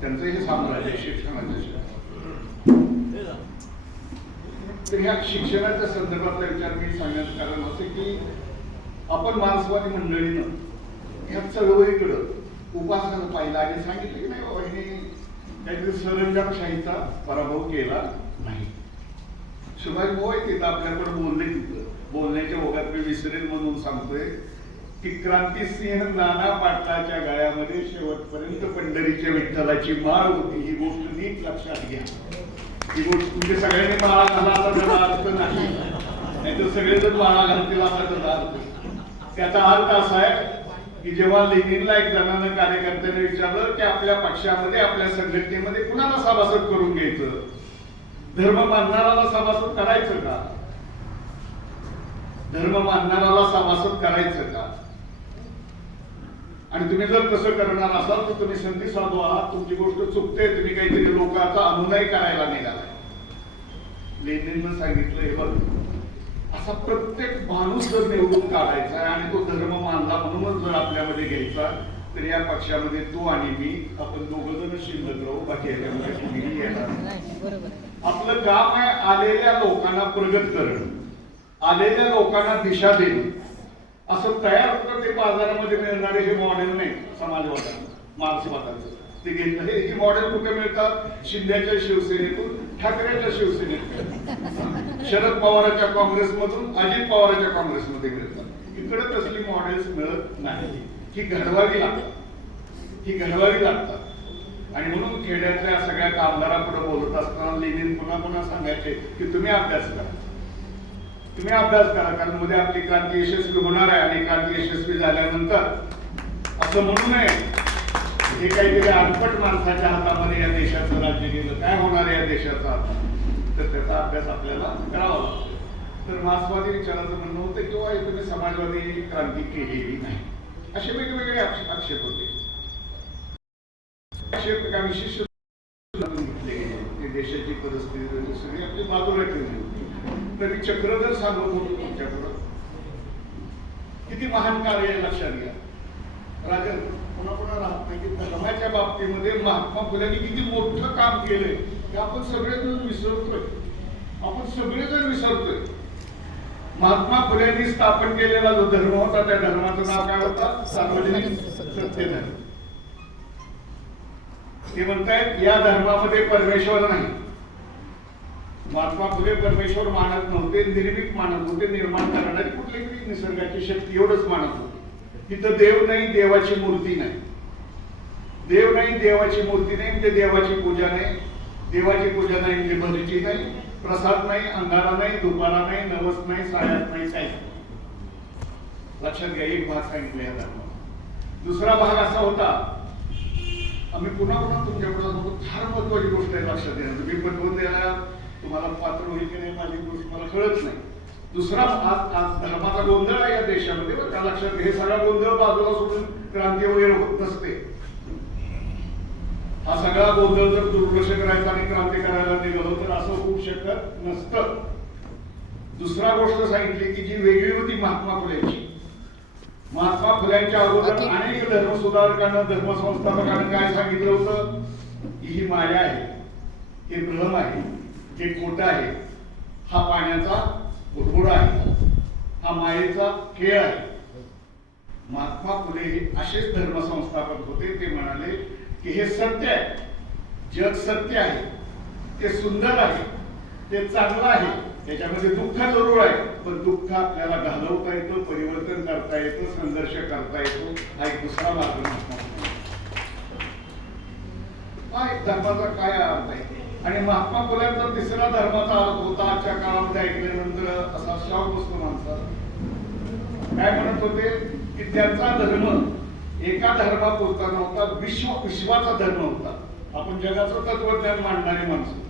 त्यांचं हे साम्राज्य शिक्षणाचे तर ह्या शिक्षणाच्या संदर्भातला विचार मी सांगण्याचं कारण असं की आपण मार्क्सवादी मंडळीनं ह्या चळवळीकडं उपासना पाहिला आणि सांगितलं की नाही बाबा हिने काहीतरी सरंजामशाहीचा पराभव केला नाही. सुभाष भाऊ आहे तिथं आपल्याकडे बोलले, तिथं बोलण्याच्या ओघात मी विसरेल म्हणून सांगतोय की क्रांतिसिंह नाना पाटलाच्या गळ्यामध्ये शेवटपर्यंत पंढरीच्या विठ्ठलाची माळ होती. ही गोष्ट नीट लक्षात घ्या. ही गोष्ट तुमच्या सगळ्यांनी माळा घाला असा त्याचा अर्थ नाही, नाहीतर सगळेजण माळा घालतील असा त्याचा अर्थ. त्याचा अर्थ असा आहे की जेव्हा लेनिनला एक जणांना कार्यकर्त्याने विचारलं की आपल्या पक्षामध्ये आपल्या संघटनेमध्ये कुणाला सभासद करून घ्यायचं, धर्म मानणाराला सभासद करायचं का, धर्म मानणाराला सभासद करायचं का? आणि तुम्ही जर तसं करणार असाल तर तुम्ही संधी साधू आहात, तुमची गोष्ट चुकते, तुम्ही काहीतरी लोकांचा अनुनय करायला निघालाय. लेनिननं सांगितलं हे बघ, असा प्रत्येक माणूस जर निवडून काढायचा आणि तो धर्म मानला म्हणूनच जर आपल्यामध्ये घ्यायचा तर या पक्षामध्ये तू आणि मी आपण दोघं जण शिल्लक राहू, बाकी याच्यामध्ये कुणीही येणार नाही. आपलं काम आहे आलेल्या लोकांना प्रगत करणं, आलेल्या लोकांना दिशा देणं. असं तयार होतं ते बाजारामध्ये मिळणारे हे मॉडेल नाही समाजवादाचं, मार्क्सवादाचं. ते घेतलं हे मॉडेल कुठे मिळतात? शिंदेच्या शिवसेनेतून, ठाकरेच्या शिवसेनेतून, शरद पवारांच्या काँग्रेसमधून, अजित पवारांच्या काँग्रेसमध्ये मिळतात. इकडे तसली मॉडेल्स मिळत नाही. ही घडवावी लागतात, ही घडवावी लागतात. आणि म्हणून खेड्यातल्या सगळ्या कामगारांपुढे बोलत असताना लेनिन पुन्हा पुन्हा सांगायचे की तुम्ही अभ्यास करा, तुम्ही अभ्यास करा, कारण मध्ये आपली क्रांती यशस्वी होणार आहे. आणि क्रांती यशस्वी झाल्यानंतर असं म्हणू नये हे काहीतरी अनपट माणसाच्या हातामध्ये या देशाचं राज्य गेलं, काय होणार आहे या देशाचा आता, तर त्याचा अभ्यास आपल्याला करावा लागतो. तर मार्क्सवादी विचाराचं म्हणणं होतं किंवा तुम्ही समाजवादी क्रांती केलेली नाही, असे वेगवेगळे आक्षेप होते. आक्षेप का विशिष्ट घेतले गेले, देशाची परिस्थिती सगळी आपली बाजूला ठेवली होती. तरी चक्र जर सांगत होतो तुमच्याकडं किती महान कार्य आहे लक्षात घ्या. राजन पुन्हा पुन्हा राहत नाही की धर्माच्या बाबतीमध्ये महात्मा फुल्यांनी किती मोठं काम केलंय हे आपण सगळेजण विसरतोय, आपण सगळेजण विसरतोय. महात्मा फुल्यांनी स्थापन केलेला जो धर्म होता त्या धर्माचं नाव काय होतं? सार्वजनिक सत्यधर्म. ते म्हणतायत या धर्मामध्ये परमेश्वर नाही. महात्मा फुले परमेश्वर मानत नव्हते, निर्मित मानत होते, निर्माण करणारी कुठलीही निसर्गाची शक्ती एवढंच मानत होते. तिथं देव नाही, देवाची मूर्ती नाही, देव नाही, देवाची मूर्ती नाही म्हणजे देवाची पूजा नाही, देवाची पूजा नाही म्हणजे भजची नाही, प्रसाद नाही, अंधारा नाही, दुपारा नाही, नवस नाही, सायात नाही, काही. लक्षात घ्या, एक भाग सांगितला या धर्मात. दुसरा भाग असा होता, आम्ही पुन्हा पुन्हा तुमच्याकडे फार महत्वाची गोष्ट आहे लक्षात घ्या, तुम्ही पटवून द्यायला तुम्हाला पात्र होईल की नाही माझी गोष्ट मला कळत नाही. दुसरा आज धर्माचा गोंधळ आहे या देशामध्ये, त्या लक्षात हे सगळा गोंधळ बाजूला सोडून क्रांती वगैरे होत नसते. हा सगळा गोंधळ जर दुर्लक्ष करायचा आणि क्रांती करायला निघालो तर असं होऊ शकत नसतं. दुसरा गोष्ट सांगितली की जी वेगळी होती महात्मा फुलेची. महात्मा फुल्यांच्या अगोदर अनेक धर्मसुधारकांना, धर्मसंस्थापकांना काय सांगितलं होतं की ही माया आहे, हे भ्रम आहे, हे खोटं आहे, हा पाण्याचा बुडबुडा आहे, हा मायेचा खेळ आहे. महात्मा फुले हे असेच धर्मसंस्थापक होते. ते म्हणाले की हे सत्य आहे, जग सत्य आहे, ते सुंदर आहे, ते चांगलं आहे, त्याच्यामध्ये दुःख जरूर आहे, पण दुःख आपल्याला घालवता येतं, परिवर्तन करता येतं, संघर्ष करता येतो. हा एक दुसरा मार्ग महात्मा हा एक धर्माचा काय अर्थ आहे. आणि महात्मा फुल्यांचा तिसरा धर्माचा अर्थ होता आजच्या काळामध्ये ऐकल्यानंतर असा शॉक बसतो माणसाला. काय म्हणत होते की त्यांचा धर्म एका धर्मापुरता नव्हता, विश्वाचा धर्म होता. आपण जगाचं तत्वज्ञान मांडणारी माणसं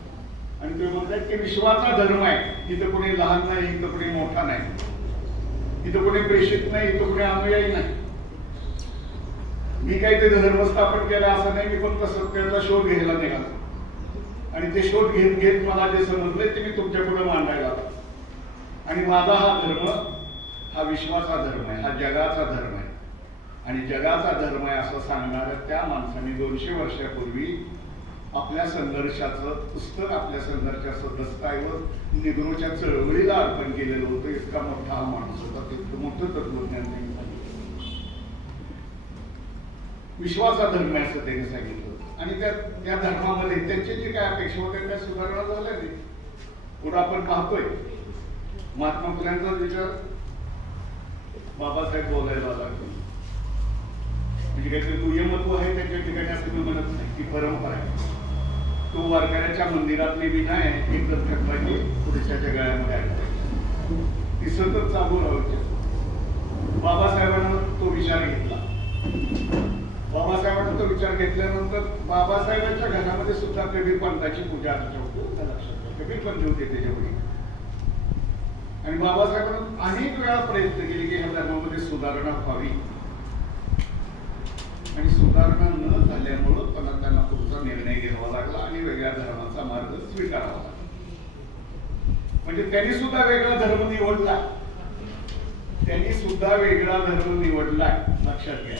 आणि ते म्हणतात की विश्वाचा धर्म आहे, इथं कोणी लहान नाही, इथं कोणी मोठा नाही, इथं कोणी प्रेषित नाही, इथं कोणी अनुयायी नाही. मी काही ते धर्म स्थापन केलं असं नाही, मी फक्त सत्याचा शोध घ्यायला निघालो आणि ते शोध घेत घेत मला जे समजले ते मी तुमच्या पुढे मांडायला लागलो. आणि माझा हा धर्म हा विश्वाचा धर्म आहे, हा जगाचा धर्म आहे. आणि जगाचा धर्म आहे असं सांगणाऱ्या त्या माणसाने 200 वर्षापूर्वी आपल्या संघर्षाचं पुस्तक, आपल्या संघर्षाचं दस्तऐवज निग्रोच्या चळवळीला अर्पण केलेलं होतं. इतका मोठा हा माणूस होता, इतकं मोठं तत्वज्ञान त्यांनी सांगितलं. विश्वासा धर्म आहे असं त्यांनी सांगितलं आणि त्या धर्मामध्ये त्यांचे जे काय अपेक्षा होत्या त्या सुधारणा झाल्या नाही. पुढे आपण पाहतोय महात्मा फुल्यांचा विचार बाबासाहेब बोलायला लागले. म्हणजे काहीतरी दुय्यमत्व आहे त्यांच्या ठिकाणी असं मी म्हणत नाही, ती परंपरा आहे. तो वारकऱ्याच्या मंदिरातली विना आहे एकच ठेवायची पुरुषाच्या गळ्यामध्ये आहे, ती सतत चालू राहायची. बाबासाहेबांना तो विचार घेतला. बाबासाहेबांना तो विचार घेतल्यानंतर बाबासाहेबांच्या घरामध्ये सुद्धा कबीर पंथाची पूजा अर्चा होते. लक्षात कबीर पंथ होते त्याच्यापुढे. आणि बाबासाहेबांना अनेक वेळा प्रयत्न केले की ह्या धर्मामध्ये सुधारणा व्हावी आणि सुधारणा न झाल्यामुळं त्यांना पुढचा निर्णय घ्यावा लागला आणि वेगळ्या धर्माचा मार्ग स्वीकारावा लागला. म्हणजे त्यांनी सुद्धा वेगळा धर्म निवडला. त्यांनी सुद्धा वेगळा धर्म निवडलाय, लक्षात घ्या.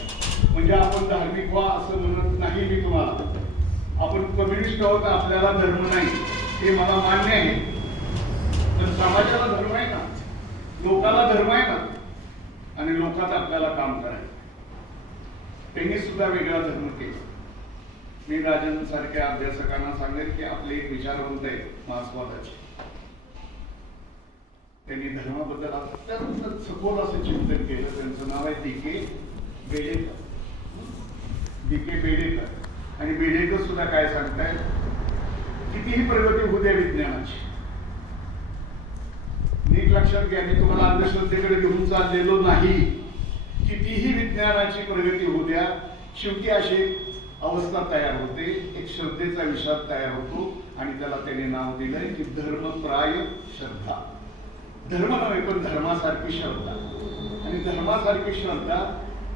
म्हणजे आपण धार्मिक व्हा असं म्हणत नाही मी तुम्हाला. आपण कम्युनिस्ट आहोत, आपल्याला धर्म नाही हे मला मान्य आहे. पण समाजाला धर्म आहे ना, लोकाला धर्म आहे ना, आणि लोकात आपल्याला काम करायचं. त्यांनी सुद्धा वेगळा धर्म केला. मी राजन सारख्या अभ्यासकांना सांगेल की आपले एक विचारवंत आहे मार्क्सवादाचे. त्यांनी धर्माबद्दल अत्यंत सखोल असं चिंतन केलं. त्यांचं नाव आहे डी.के. बेडेकर. डी.के. बेडेकर. आणि बेडेकर सुद्धा काय सांगतायत, कितीही प्रगती होऊ द्या विज्ञानाची, नीट लक्षात घ्या, मी तुम्हाला अंधश्रद्धेकडे घेऊन चाललेलो नाही. कितीही विज्ञानाची प्रगती होऊ द्या, शेवटी अशी अवस्था तयार होते, एक श्रद्धेचा विषाद तयार होतो आणि त्याला त्याने नाव दिलंय की धर्मप्राय श्रद्धा. धर्म नव्हे पण धर्मासारखी श्रद्धा. आणि धर्मासारखी श्रद्धा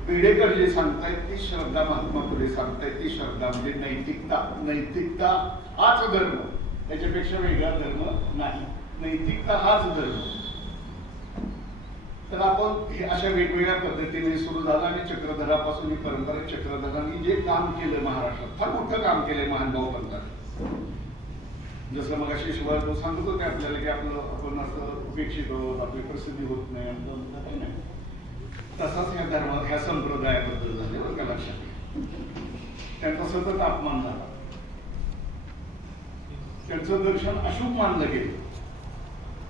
बेडेकर जे सांगतायत ती श्रद्धा महात्मा फुले सांगतायत ती श्रद्धा म्हणजे नैतिकता. नैतिकता हाच धर्म, त्याच्यापेक्षा वेगळा धर्म नाही. नैतिकता हाच धर्म. तर आपण हे अशा वेगवेगळ्या पद्धतीने सुरू झाला आणि चक्रधरापासून ही परंपरा, चक्रधरांनी जे काम केलं महाराष्ट्रात, फार मोठं काम केलंय महानुभाव पंथाने. जसं मग अशी शिवाय तो सांगत होते आपल्याला की आपलं आपण असं उपेक्षित होत, आपली प्रसिद्धी होत नाही, आपलं काही नाही. तसाच ह्या धर्मात ह्या संप्रदायाबद्दल झाले बरं का, लक्षात. त्यांचा सतत अपमान झाला, त्यांचं दर्शन अशुभ मानलं गेलं.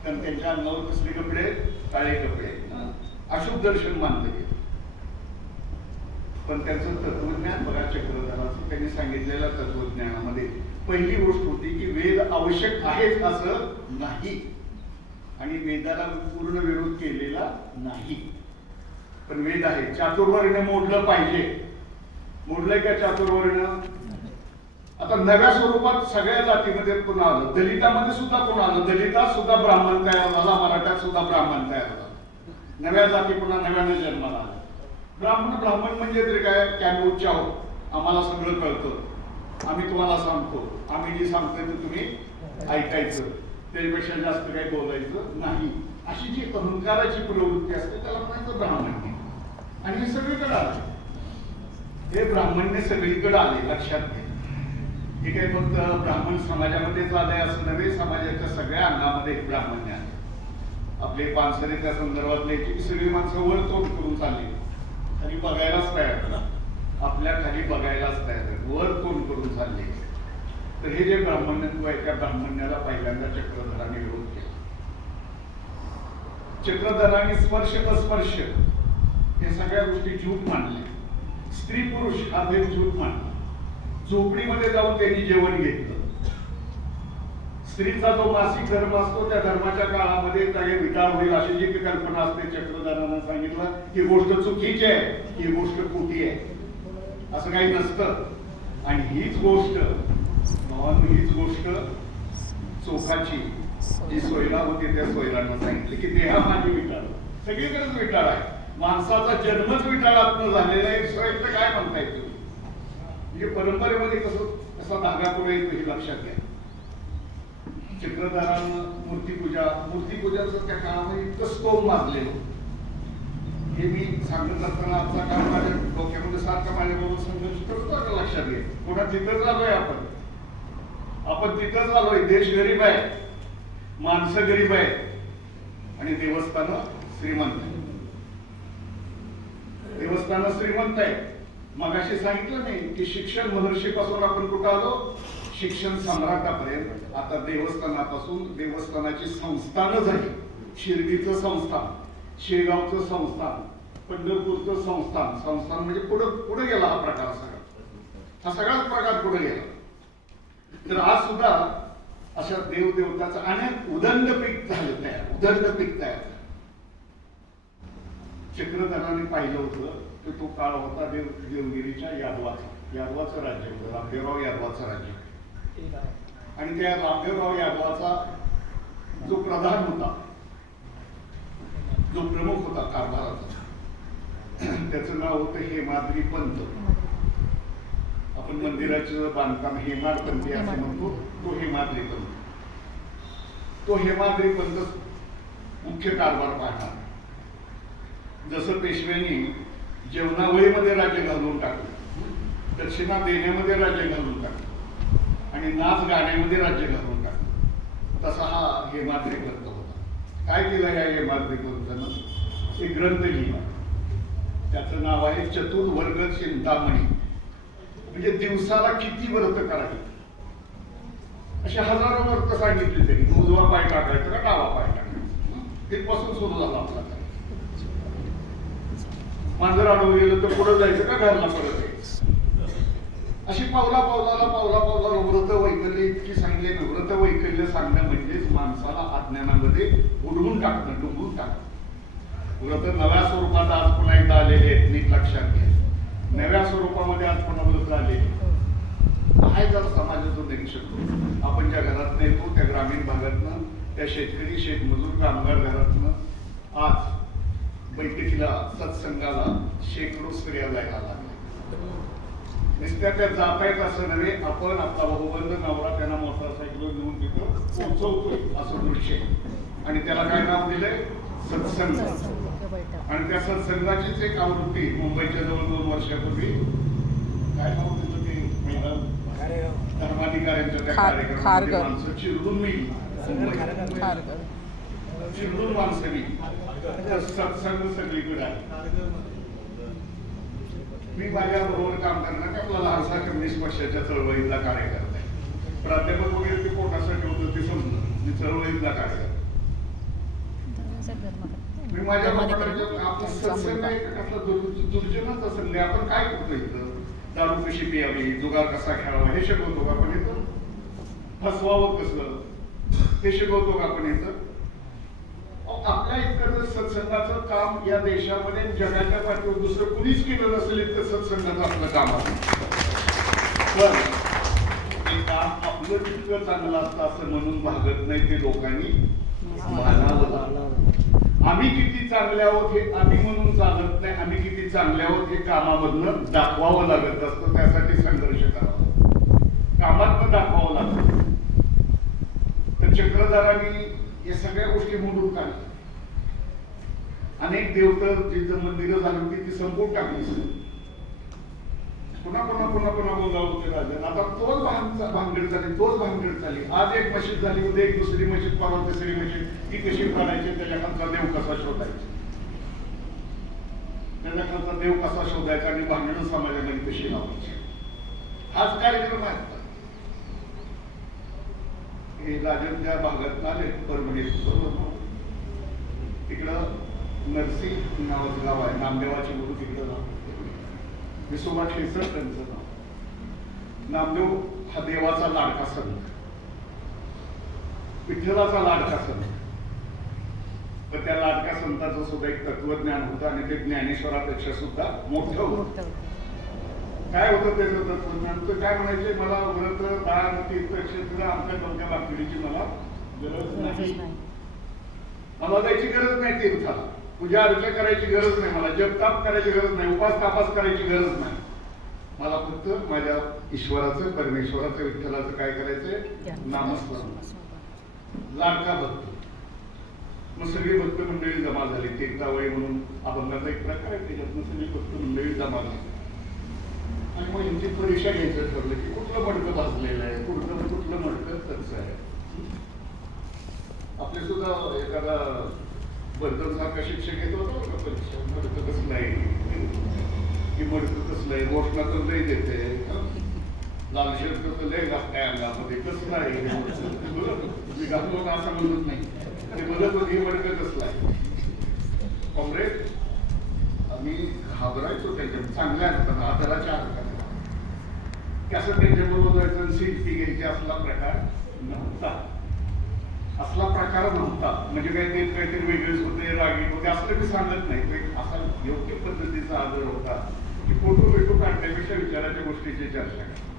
कारण त्यांच्या अंगावर कसले कपडे, काळे कपडे, अशुभ दर्शन मानलं गेलं. पण त्यांचं तत्वज्ञान बघा, चक्रधराचं त्यांनी सांगितलेल्या तत्वज्ञानामध्ये पहिली गोष्ट होती की वेद आवश्यक आहेत असं नाही आणि वेदाला पूर्ण विरोध केलेला नाही. पण वेद आहे, चातुर्वर्ण्य मोडलं पाहिजे. मोडलंय का चातुर्वर्ण्य? आता नव्या स्वरूपात सगळ्या जातीमध्ये पुन्हा आलं, दलितामध्ये सुद्धा पुन्हा आलं. दलितात सुद्धा ब्राह्मण तयार झाला, मराठ्यात सुद्धा ब्राह्मण तयार झाला. नव्या जाती पुन्हा नव्याने जन्माला आल्या. ब्राह्मण म्हणजे तरी काय, की आम्ही उच्च आहोत, आम्हाला सगळं कळतं, आम्ही तुम्हाला सांगतो, आम्ही जे सांगतोय ते तुम्ही ऐकायचं, त्याच्यापेक्षा जास्त काही बोलायचं नाही. अशी जी अहंकाराची प्रवृत्ती असते त्याला म्हणायचं ब्राह्मण्य. आणि हे सगळीकडे आले, हे ब्राह्मण्य सगळीकडे आले, लक्षात घ्या. हे काही फक्त ब्राह्मण समाजामध्येच आलंय असं नव्हे, समाजाच्या सगळ्या अंगामध्ये ब्राह्मण्य आहे. आपले पानसरे त्या संदर्भातले की सगळी माणसं वर तोड करून चालली, खाली बघायलाच तयार करा, आपल्या खाली बघायलाच तयार आहे, वर तोंड करून चालले. तर हे जे ब्राह्मण्यत्व आहे त्या ब्राह्मण्याला पहिल्यांदा चक्रधरांनी विरोध केला. चक्रधरांनी स्पर्श अस्पर्श हे सगळ्या गोष्टी झूट मानल्या. स्त्री पुरुष हा भेद झूट मानला. झोपडीमध्ये जाऊन त्यांनी जेवण घेतलं. स्त्रीचा जो मासिक धर्म असतो त्या धर्माच्या काळामध्ये काही विटाळ होईल अशी जी कल्पना असते, चक्रधरांना सांगितलं ही गोष्ट चुकीची आहे, ही गोष्ट खोटी आहे, असं काही नसतं. आणि हीच गोष्ट भावांनी, हीच गोष्ट चोखाची जी सोयरा होती त्या सोयरांना सांगितलं की देहा माझी विटाळ. सगळीकडेच विटाळ आहे, माणसाचा जन्मच विटाळातनं झालेला आहे. सोय काय म्हणताय तुम्ही? म्हणजे परंपरेमध्ये कसा धागा पुढे येतो हे लक्षात घ्या. चक्रधरांना मूर्तीपूजाचं त्या काळामध्ये इतकं स्तोम माजलेलं. हे मी सांगत असताना आजचा काळ माझ्या डोक्यामध्ये सारखा माझ्याबरोबर संघर्ष करतो, लक्षात घ्या. कोणा तिथं झालोय आपण, आपण तिथंच आलोय. देश गरीब आहे, माणसं गरीब आहेत आणि देवस्थानं श्रीमंत आहे. देवस्थानं श्रीमंत आहे. मगाशी सांगितलं नाही की शिक्षण महर्षीपासून आपण कुठं आलो, शिक्षण सम्राटापर्यंत. आता देवस्थानापासून देवस्थानाची संस्थानं झाली. शिर्डीचं संस्थान, शेगावचं संस्थान, पंढरपूरचं संस्थान. संस्थान म्हणजे पुढे गेला हा प्रकार सगळा. हा सगळाच प्रकार पुढे गेला. तर आज सुद्धा अशा देवदेवताचं अनेक उदंड पीक झालं तयार, उदंड पीक तयार. चक्रधराने पाहिलं होतं की तो काळ होता देवगिरीच्या यादवाचं राज्य होतं, रामदेवराव यादवाचं राज्य. आणि त्या रामदेवराव यादवाचा जो प्रधान होता, जो प्रमुख होता कारभाराचा, त्याचं नाव होतं हेमाद्री पंत. आपण मंदिराचं बांधकाम हेमाडपंथी असं म्हणतो. तो हेमाद्री पंत, तो हेमाद्री पंत मुख्य कारभार पाहणार. जसं पेशव्यांनी जेवणावळीमध्ये राज्य घालवून टाकलं, दक्षिणा देण्यामध्ये राज्य घालवून टाकलं आणि नाच गाण्यामध्ये राज्य घालवून टाकलं, तसा हा हेमाद्री पंत होता. काय केलं या हेमाद्री पंतानं? एक ग्रंथ लिहिला. त्याचं नाव आहे चतुर्वर्ग चिंतामणी. म्हणजे दिवसाला किती व्रत करावी अशी हजारो व्रत सांगितली. तरी उजवा पाय टाकायचं का डावा पाय टाकायचं, तिथपासून सुरू झाला आपला. मांजर अडवून गेलं तर पुढे जायचं का घरला परत यायचं. अशी पावला पावलाला व्रत वैकल्य इतकी सांगली. व्रत वैकल्य सांगणं म्हणजेच माणसाला अज्ञानामध्ये उडवून टाकणं, डुंबून टाकणं. व्रत नव्या स्वरूपात आज पुन्हा एकदा आलेले आहेत, नीट लक्षात घ्या. नव्या स्वरूपामध्ये आज पुन्हा व्रत आलेले आहे. जर समाजाचं निरीक्षण आपण ज्या घरात येतो, त्या ग्रामीण भागातनं, त्या शेतकरी शेतमजूर कामगार घरातनं आज बैठकीला सत्संगाला शेकडो स्त्रिया जायला लागल्या. नुसत्या त्या जात आहेत असं नव्हे, आपण आपला बहुबंद नवरा त्यांना मोटरसायकलवर घेऊन तिथं पोहोचवतोय असं दृश्य. आणि त्याला काय नाव दिलंय? सत्संग. आणि त्या सत्संगाचीच एक आवृत्ती मुंबईच्या जवळ 2 वर्षापूर्वी, काय नाव दिलं ते महिला धर्माधिकाऱ्यांच्या त्या कार्यक्रमामध्ये माणसं चिरडून मिळली, चिरडून माणसं मिळली. सत्संग सगळीकडे आहे. मी माझ्या बरोबर काम करणार, आपला लहानसा कम्युनिस्ट पक्षाच्या चळवळीतला कार्यकर्ता आहे. प्राध्यापक वगैरे ते पोटासाठी होतं ते समजलं. मी चळवळीतला कार्यकर्ता. मी माझ्या आपला सत्संग आहे कसला दुर्जनाचा संघ आहे. आपण काय करतो इथं? दारू कशी प्यावी, जुगार कसा खेळावा हे शिकवतो का आपण इथं? फसवावं कसं हे शिकवतो का आपण इथं? आपल्या इतकं सत्संगाचं काम या देशामध्ये जगाच्या पाठीवर दुसरं कुणीच केलं नसेल इतकं सत्संगाचं आपलं काम आहे. पण ते काम आपलं तितकं चांगलं असतं असं म्हणून भागत नाही. ते लोकांनी मानावं. आम्ही किती चांगले आहोत हे आम्ही म्हणून चालत नाही. आम्ही किती चांगले आहोत हे कामामधनं दाखवावं लागत असतं. त्यासाठी संघर्ष करावा, कामातनं दाखवावं लागतं. तर चक्रधरांनी या सगळ्या गोष्टी मोडून काढल्या. अनेक देवतर जिथं मंदिरं झाली होती ती संपवून टाकली. पुन्हा गोंधळ होते राजा. आता तोच भानगड झाली. आज एक मशीद झाली, उद्या एक दुसरी मशीद, परवा तिसरी मशीद. ती कशी काढायची, त्याच्या खालचा देव कसा शोधायचा, त्याच्या खालचा देव कसा शोधायचा आणि भांडणं समाजाने कशी लावायची, हाच कार्यक्रम आहे. हे राजन ज्या भागात आले परभणी, तिकडं नरसी नावाचं गाव आहे, नामदेवाची गुरु तिकडं नाव, विसोबा ठेसर त्यांचं नाव. नामदेव हा देवाचा लाडका संत, विठ्ठलाचा लाडका संत. तर त्या लाडक्या संताचं सुद्धा एक तत्वज्ञान होतं आणि ते ज्ञानेश्वरापेक्षा सुद्धा मोठं होतं. काय होतं त्याचं तत्वज्ञान? तर काय म्हणायचे, मला व्रत दान तीर्थक्षेत्र आमच्या डोक्या बाकीची मला गरज नाही. मला जायची गरज नाही तीर्थाला, पूजा अर्चा करायची गरज नाही, मला जपताप करायची गरज नाही, उपास तापास करायची गरज नाही. मला फक्त माझ्या ईश्वराचं, परमेश्वराचं, विठ्ठलाचं काय करायचंय? नामस्मरण. लाडका भक्त. मग सगळी भक्त मंडळी जमा झाली. तीर्थावळी म्हणून अभंगाचा एक प्रकार आहे, त्याच्यातून सगळी भक्त मंडळी जमा झाली. आणि मग यांची परीक्षा घ्यायचं ठरलं की कुठलं मडकं भाजलेलं आहे, कुठलं मडकं सारखा शिक्षक येत होता का परीक्षा मडकं कसलं आहे की मडकं कसलं आहे घोषणा तर लय देते लाल शर्ट तर लय घातलाय अंगामध्ये कसलं आहे मी घातलो ना असं म्हणत नाही ते बघत होते हे मडकं कसलं आहे कॉम्रेड आम्ही घाबरायचो त्याच्या चांगल्या अर्थानं आदराच्या अर्थानं की असं त्यांच्याबरोबर जायचं सेल्फी घ्यायची असला प्रकार नव्हता म्हणजे काही ते काहीतरी वेगळेच होते रागीट होते असं मी सांगत नाही असा योग्य पद्धतीचा आदर होता की फोटो काढण्यापेक्षा विचाराच्या गोष्टीची चर्चा करा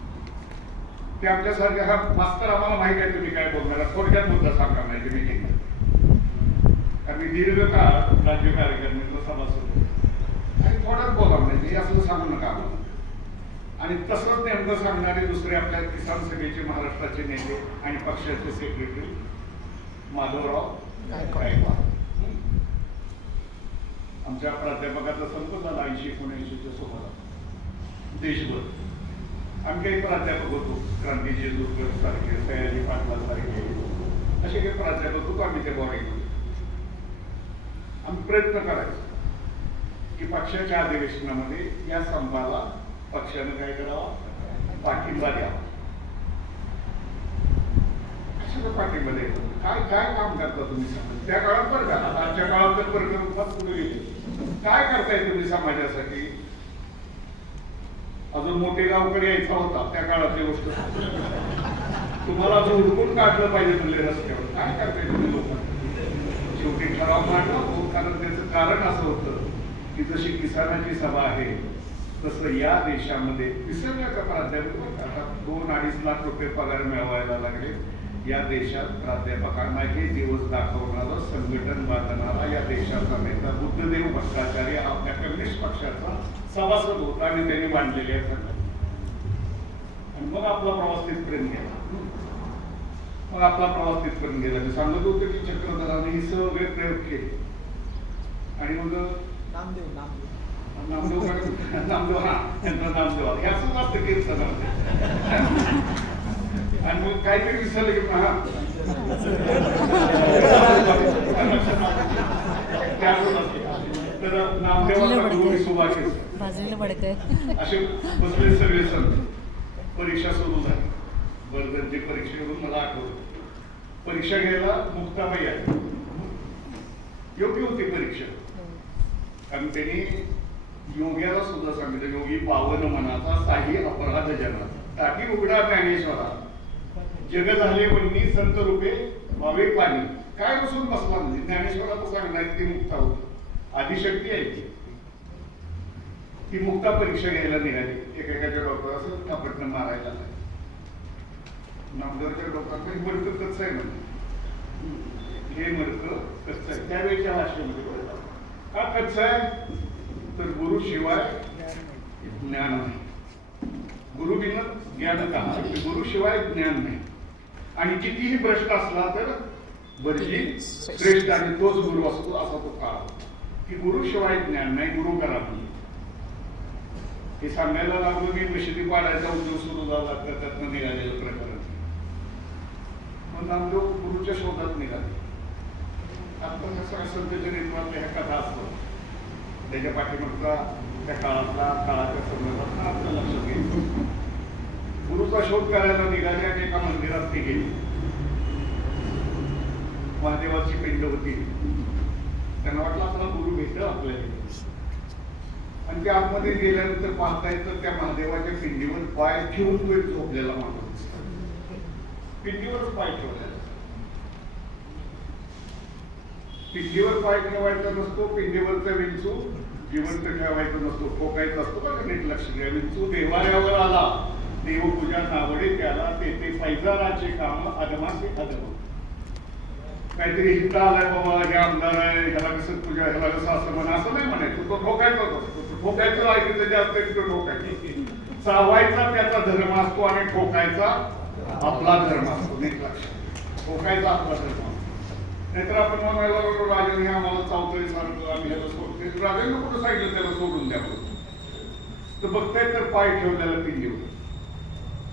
ते आमच्यासारख्या हा मास्तर आम्हाला माहिती आहे तुम्ही काय बोलणार थोडक्यात मुद्दा सांगा नाही मी केलं आम्ही दीर्घकाळ राज्य कार्यकारिणीतला सभासद होतो आणि थोडंच बोला म्हणजे असं सांगू नका आम्हाला आणि तसंच नेमकं सांगणारे दुसरे आपल्या किसान सभेचे महाराष्ट्राचे नेते आणि पक्षाचे सेक्रेटरी माधवराव गायकवाड आमच्या प्राध्यापकाचा संप झाला 80-79च्या सुमारास देशभर आम्ही काही प्राध्यापक होतो क्रांती जेजुरकर सारखे सयाजी पाटला सारखे असे काही प्राध्यापक होतो आम्ही त्या बॉडीमध्ये आम्ही प्रयत्न करायचो की पक्षाच्या अधिवेशनामध्ये या संपाला पक्षाने काय करावा पाठिंबा द्यावा पाठिंबा द्यायचा काय काय काम करता तुम्ही सांगा त्या काळात बरं का आता आजच्या काळात तर वर्ग पुढे गेले काय करताय तुम्ही समाजासाठी अजून मोठे गावकडे यायचा होता त्या काळातली गोष्ट तुम्हाला अजून हुडकून काढलं पाहिजे तुमच्या रस्त्यावर काय करताय तुम्ही लोक शेवटी ठराव मांडला कारण त्याचं कारण असं होतं की जशी किसानाची सभा आहे तसं या देशामध्ये विसरण्याचा प्राध्यापक आता 2-2.5 लाख रुपये पगार मिळवायला लागले या देशात प्राध्यापकांना हे दिवस दाखवणारा संघटन बांधणारा या देशाचा नेता बुद्धदेव भट्टाचार्य आपल्या कम्युनिस्ट पक्षाचा सभासद होता आणि त्यांनी मांडलेले आहे आणि मग आपला प्रवास तिथपर्यंत गेला मी सांगत होतो की चक्रधराने हे सगळे प्रयोग केले आणि मग नामदेव हा त्यांचा नामदेव हे असंच असतं कीर्तनामध्ये आणि मग काहीतरी विसरलं की हा तर नामदेवाचा सुभाष असे बसले सगळे संत परीक्षा सुरू झाली वर्धनची परीक्षेवरून मला आठवत परीक्षा घ्यायला मुक्ताबाई आहे योग्य होती परीक्षा कारण त्यांनी योग्याला सुद्धा सांगितलं योगी पावन मनाचा साही अपराध जनाचा टाकी उघडा ज्ञानेश्वरा जग झाले वन्नी संत रूपे व्हावे पाणी काय बसून बसला म्हणजे ज्ञानेश्वराचं सांगणार ती मुक्ता होती आदिशक्ती आहे ती मुक्ता परीक्षा घ्यायला निघाली एकेकाच्या डॉक्टर असं थापटणं मारायला नामदेवच्या डॉक्टरांकडे मडकं कसं आहे म्हणजे हे मडकं कसं आहे त्यावेळेच्या भाषेमध्ये का कसं आहे तर गुरु शिवाय ज्ञान नाही गुरु बिन ज्ञान का गुरु शिवाय ज्ञान नाही आणि कितीही भ्रष्ट असला तर वर्जी श्रेष्ठ आणि तोच गुरु असतो असा तो काळ की गुरु शिवाय ज्ञान नाही गुरु करा हे सांगायला लागलो मी मशिदी पाडायचा उद्योग सुरू झाला तर त्यातनं निघालेलं प्रकरण मग नामदेव गुरुच्या शोधात निघाले आपण कसं संत चरित्रातल्या ह्या कथा असतो त्याच्या पाठीमागचा त्या काळाच्या संदर्भात आपलं लक्ष घ्यायचं गुरुचा शोध करायला निघाले आणि एका मंदिरात ते गेले महादेवाची पिंड होती त्यांना वाटलं आपला गुरु भेटल आपल्याला आणि ते आतमध्ये गेल्यानंतर पाहता येतं त्या महादेवाच्या पिंडीवर पाय ठेवून तो एक झोपलेला माणूस पिंडीवरच पाय ठेवलेला पिंडीवर पाय ठेवायचा नसतो पिंडीवरचा विंचू जिवंत ठेवायचा नसतो ठोकायचा असतो बघा नीट लक्ष घ्या विंचू देवाऱ्यावर आला देवपूजा नावडे त्याला ते पैजाराचे काम अदमाचे अदम काहीतरी हिंदा आलाय बाबा हे आमदार आहे ह्याला कसं तुझ्या ह्याला कसं असं म्हणा असं नाही म्हणायचं तो ठोकायचाच असतो ठोकायचं ऐकायचं जे असतं तो ठोकायचं चावायचा त्याचा धर्म असतो आणि ठोकायचा आपला धर्म असतो नीट लक्ष ठोकायचा आपला धर्म असतो नाहीतर आपण म्हणायला राजाने आम्हाला चावतोय सारखं आम्ही ह्याला सोडतो राजाने कुठं सांगितलं त्याला सोडून द्यावं तर बघताय तर पाय ठेवलेला पिंडीवर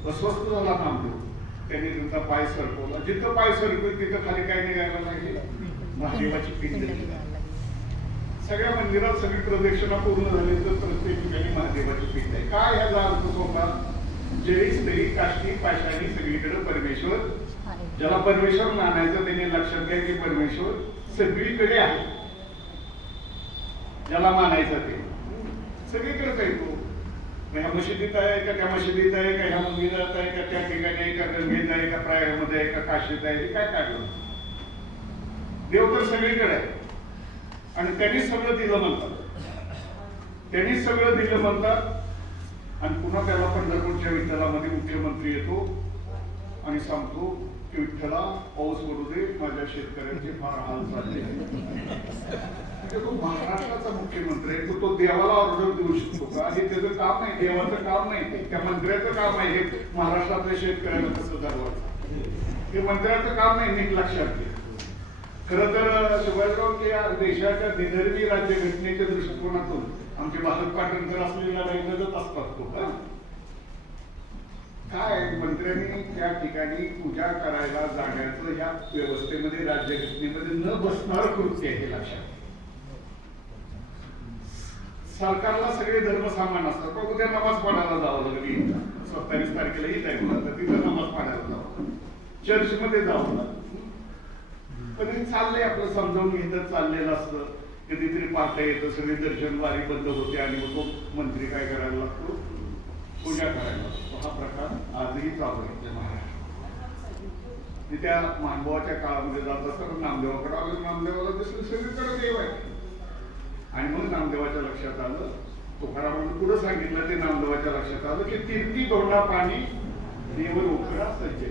अस्वस्थ झाला नामदेव त्यांनी त्यांचा पाय सरकवला जिथं पाय सरकवला तिथं खाली काय निघायला लागले महादेवाची पिंड निघाली सगळ्या मंदिरात सगळी प्रदक्षिणा पूर्ण झाली तर प्रत्येक ठिकाणी महादेवाची पीठ आहे. काय ह्याचा अर्थ होता? जरी स्त्री काष्टी पाषाणी सगळीकडे परमेश्वर, आहे. ज्याला परमेश्वर मानायचं त्याने लक्षात घ्या की परमेश्वर सगळीकडे आहे. ज्याला मानायचं ते सगळीकडेच आहे. तो ह्या मशिदीत आहे का, त्या मशिदीत आहे का, ह्या मंदिरात आहे का, त्या ठिकाणी आहे का, गंगेत आहे का, प्रयागमध्ये आहे का, काशीत आहे, हे काय काढलं? देव तर सगळीकडे आहे आणि त्यांनी सगळं दिलं म्हणतात. त्यांनी सगळं दिलं म्हणतात. आणि पुन्हा त्याला पंढरपूरच्या विठ्ठलामध्ये मुख्यमंत्री येतो आणि सांगतो की विठ्ठला पाऊस पडू दे, माझ्या शेतकऱ्यांचे फार हाल चालले. म्हणजे तो महाराष्ट्राचा मुख्यमंत्री आहे. तो देवाला ऑर्डर देऊ शकतो का? हे त्याचं काम नाही, देवाचं काम नाही, ते त्या मंत्र्याचं काम आहे. हे महाराष्ट्रातल्या शेतकऱ्यांना कसं जागवायचं हे मंत्र्याचं काम नाही, नीट लक्षात घ्या. खरं तर शिवाजीराव या देशाच्या निधर्मी राज्यघटनेच्या दृष्टिकोनातून आमचे भारत पाटणकर असलेल्या राहिलेच असतात. तो काय मंत्र्यांनी त्या ठिकाणी पूजा करायला जाण्याचं या व्यवस्थेमध्ये राज्यघटनेमध्ये न बसणार कृत्य आहे, हे लक्षात. सरकारला सगळे धर्म समान असतात. पण उद्या नमाज पडायला जावं लागेल. 27 तारखेला येत आहे मला, तिथं नमाज पडायला जावं, चर्चमध्ये जावं लागेल. पण हे चाललंय आपलं समजावून घेतच चाललेलं असतं. कधीतरी पाहता येतं, सगळे दर्शनवारी बंद होते आणि मग तो मंत्री काय करायला लागतो? पूजा करायला लागतो. हा प्रकार आजही चालू आहे महाराष्ट्रात. त्या मानवाच्या काळामध्ये जात असताना नामदेवाकडे आलं. नामदेवाला दिसलं सगळीकडे देव आहे. आणि मग नामदेवाच्या लक्षात आलं, तुकारामांनी पुढे सांगितलं, ते नामदेवाच्या लक्षात आलं की तीर्थी दोंडा पाणी देवर उकळा सज्जे.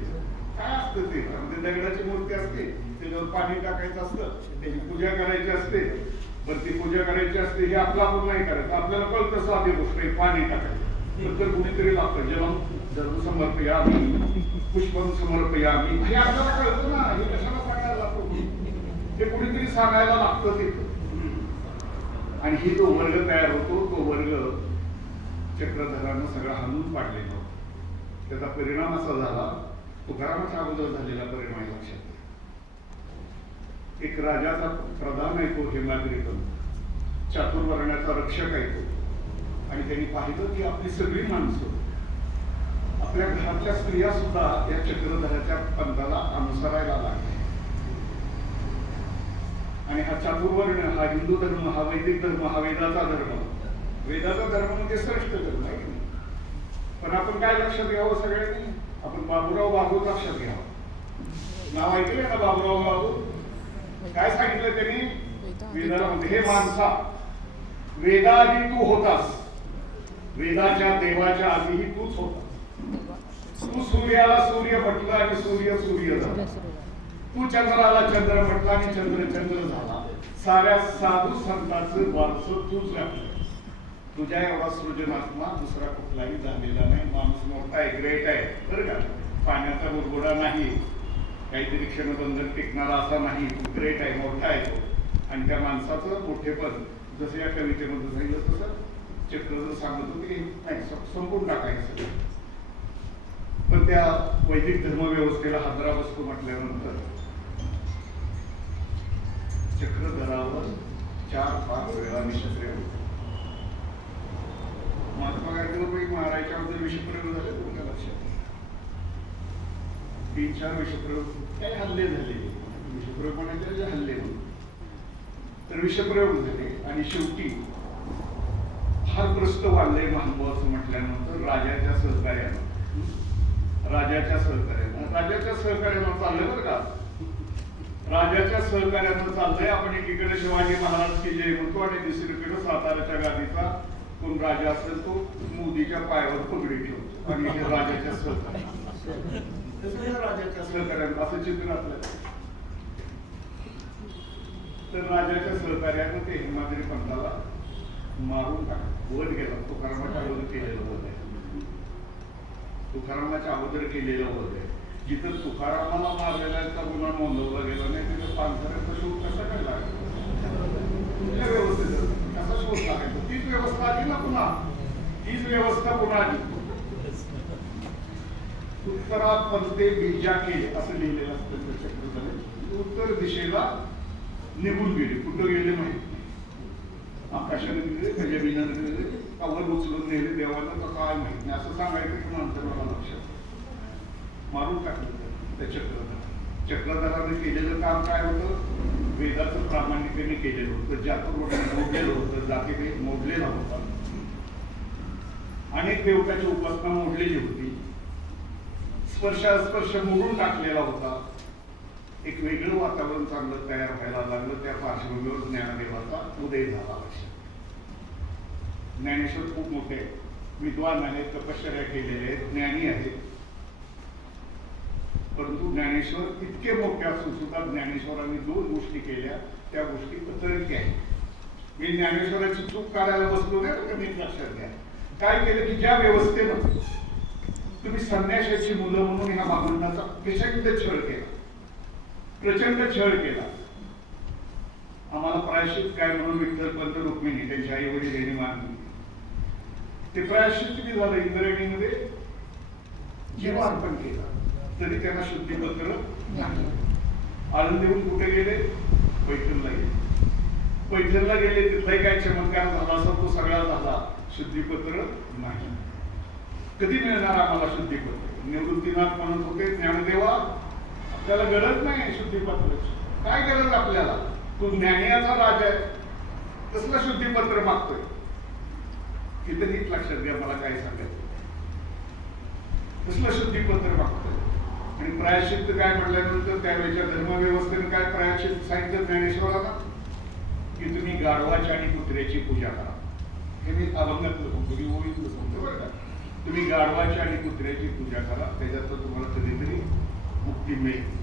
काय असतं ते? म्हणजे दगडाची मूर्ती असते, त्याच्यावर पाणी टाकायचं असतं, त्याची पूजा करायची असते. पण ती पूजा करायची असते हे आपलं आपण नाही करायचं. आपल्याला कळतं साधी गोष्ट आहे, पाणी टाकायचं. तर कुणीतरी लागतं. जलम समर्पयामी, पुष्पम समर्पयामी, हे आपल्याला कळतं ना. हे कशाला सांगायला लागतो? हे कुणीतरी सांगायला लागतं तिथं. आणि ही जो वर्ग तयार होतो, तो वर्ग चक्रधरानं सगळा हाणून पाडलेला होता. त्याचा परिणाम असा झाला, तुकारामाच्या अगोदर झालेला परिणाम लक्षात. एक राजाचा प्रधान आहे तो, हेमाद्री पंत, चातुर्वर्ण्याचा रक्षक आहे तो. आणि त्यांनी पाहिलं की आपली सगळी माणसं, आपल्या घरातल्या स्त्रिया सुद्धा या चक्रधराच्या पंथाला अनुसरायला लागल्या. आणि हा चातुर्वर्ण, हा हिंदू धर्म, हा वैदिक धर्म, हा वेदाचा धर्म, वेदाचा धर्म म्हणजे श्रेष्ठ धर्म आहे. पण आपण काय लक्षात घ्यावं सगळ्यांनी? आपण बाबूराव बाबू लक्षात घ्यावं. नाव ऐकलंय ना बाबूराव बाबू? काय सांगितलं त्यांनी? वेदाला म्हणते, हे माणसा, वेदाआधी तू होतास, वेदाच्या देवाच्या आधीही तूच होतास. तू सूर्याला सूर्य म्हटलं आणि सूर्य सूर्य झाला. तू चंद्राला चंद्र म्हटला आणि चंद्र चंद्र झाला. साऱ्या साधू संतांचं वारसं तूच घातलं. तुझ्या एवढा सृजनात्मक दुसरा कुठलाही झालेला नाही. माणूस मोठा आहे, ग्रेट आहे बरं का. पाण्याचा बुडबुडा नाही, काहीतरी क्षणबंधन टिकणारा असा नाही. तू ग्रेट आहे, मोठा आहे तो. आणि त्या माणसाचं मोठेपण जसं या कवितेमध्ये सांगितलं तसं चक्रधर सांगत होते की नाही, संपून टाकायचं. पण त्या वैदिक धर्मव्यवस्थेला हादरा बसतो म्हटल्यानंतर चक्रधरावर 4-5 वेळा विषप्रयोग होते. महात्मा गांधी मारायच्या अगोदर विषप्रयोग झाले. तुमच्या लक्षात 3-4 विषप्रयोग, काही हल्ले झाले. विषप्रयोग म्हणायचे हल्ले म्हणून. तर विषप्रयोग झाले आणि शेवटी फार ग्रस्त वाढले महानुभाव असं म्हटल्यानंतर राजाच्या सहकार्यानं चाललंय बरं का. राजाच्या सहकार्यानं चाललंय. आपण एकीकडे शिवाजी महाराज की जय म्हणतो आणि दुसरीकडे साताऱ्याच्या गादीचा कोण राजा असेल तो मोदीच्या पायावर पगडी ठेवतो. आणि हे राजाच्या सहकार्यानं असं चित्र आपल्याला. तर राजाच्या सहकार्यानं ते हेमाद्री पंथाला मारून टाकलं, वध गेला. तुकारामाच्या अगोदर केलेलं वध आहे. तुकारामाच्या अगोदर केलेलं वध आहे. जिथं तुकारामाला मारलेल्याचा गुन्हा नोंदवला गेला नाही तिथं पानसऱ्याचा शोध कसा काय लागला? कुठल्या व्यवस्थेत कसा शोध लागायचा? तीच व्यवस्था आली ना पुन्हा. तीच व्यवस्था पुन्हा आली. उत्तरात पंते बीजाके असं लिहिलेलं असतं. उत्तर दिशेला निघून गेले. कुठं गेले माहित नाही. आकाशाने दिले का जमिनाने दिले का वर उचलून नेले देवाला तर काय माहित नाही असं सांगायचं की नंतर मला लक्षात मारून टाकलं त्या चक्रधराने केलेलं काम काय होतं वेदाचं प्रामाणिकपणे केलेलं होतं ज्यातून मोडलेलं होतं जाती मोडलेला होता अनेक देवताची उपासना मोडलेली होती स्पर्श मोडून टाकलेला होता एक वेगळं वातावरण चांगलं तयार व्हायला लागलं त्या पार्श्वभूमीवर ज्ञानदेवाचा उदय झाला ज्ञानेश्वर खूप मोठे विद्वान आहेत तपश्चर्या केलेले आहेत ज्ञानी आहेत परंतु ज्ञानेश्वर इतके मोठे असून सुद्धा ज्ञानेश्वरांनी 2 गोष्टी केल्या त्या गोष्टी अतिरिक्त आहेत मी ज्ञानेश्वराची चूक काढायला बसलो नाही तर मी लक्षात घ्या काय केलं की ज्या व्यवस्थेनं तुम्ही संन्यासाची मुलं म्हणून ह्या मागण्याचा प्रचंड छळ केला प्रचंड छळ केला आम्हाला प्रायश्चित काय म्हणून विठ्ठल पंत रुक्मिणी त्यांच्या आई वडील यांनी मागणी ते प्रायश्चित किती झालं इंद्रायणीमध्ये जीवार्पण केला तरी त्यांना शुद्धीपत्र नाही आळंदीहून कुठे गेले पैठणला गेले पैठणला गेले तिथलाही काय चमत्कार झाला असा तो सगळा झाला शुद्धीपत्र नाही कधी मिळणार आम्हाला शुद्धीपत्र निवृत्तीनाथ म्हणत होते ज्ञानदेवा आपल्याला गरज नाही शुद्धीपत्राची काय गरज आपल्याला तू ज्ञानियाचा राजा आहे कसलं शुद्धीपत्र मागतोय तिथे नीट लक्षात घ्या मला काय सांगायचं कसलं शुद्धीपत्र मागतोय आणि प्रायश्चित्त काय म्हटल्यानंतर त्यावेळेच्या धर्मव्यवस्थेने काय प्रायश्चित्त सांगितलं ज्ञानेश्वराला की तुम्ही गाढवाची आणि कुत्र्याची पूजा करा हे मी अभंगातलं सांगतो बरं का तुम्ही गाढवाची आणि कुत्र्याची पूजा करा त्याच्यात तुम्हाला कधीतरी मुक्ती मिळेल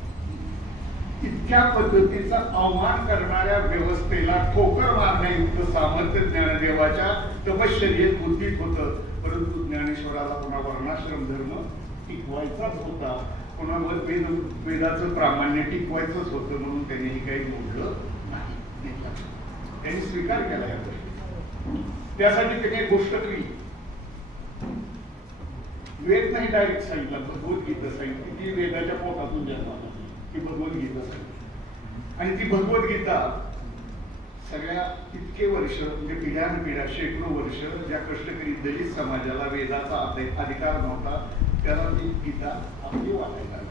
इतक्या पद्धतीचा अवमान करणाऱ्या व्यवस्थेला ठोकर मारण्यायुक्त सामर्थ्य ज्ञानदेवाच्या तपश्चर्येत बुद्धीत होतं परंतु ज्ञानेश्वराला पुन्हा वर्णाश्रम धर्म टिकवायचाच होता पुन्हा वेदाचं प्रामाण्य टिकवायचंच होतं म्हणून त्यांनी काही मोडलं नाही त्यांनी स्वीकार केला या गोष्टी त्यासाठी त्यांनी एक गोष्ट केली वेद नाही डायरेक्ट सांगितलं भगवद्गीता सांगितली ती वेदाच्या पोटातून जन्माला ती भगवद्गीता सांगितली आणि ती भगवद्गीता सगळ्या इतके वर्ष म्हणजे पिढ्यानपिढ्या शेकडो वर्ष ज्या कष्टकरी दलित समाजाला वेदाचा अधिकार नव्हता त्याला ती गीता आपली वाटायला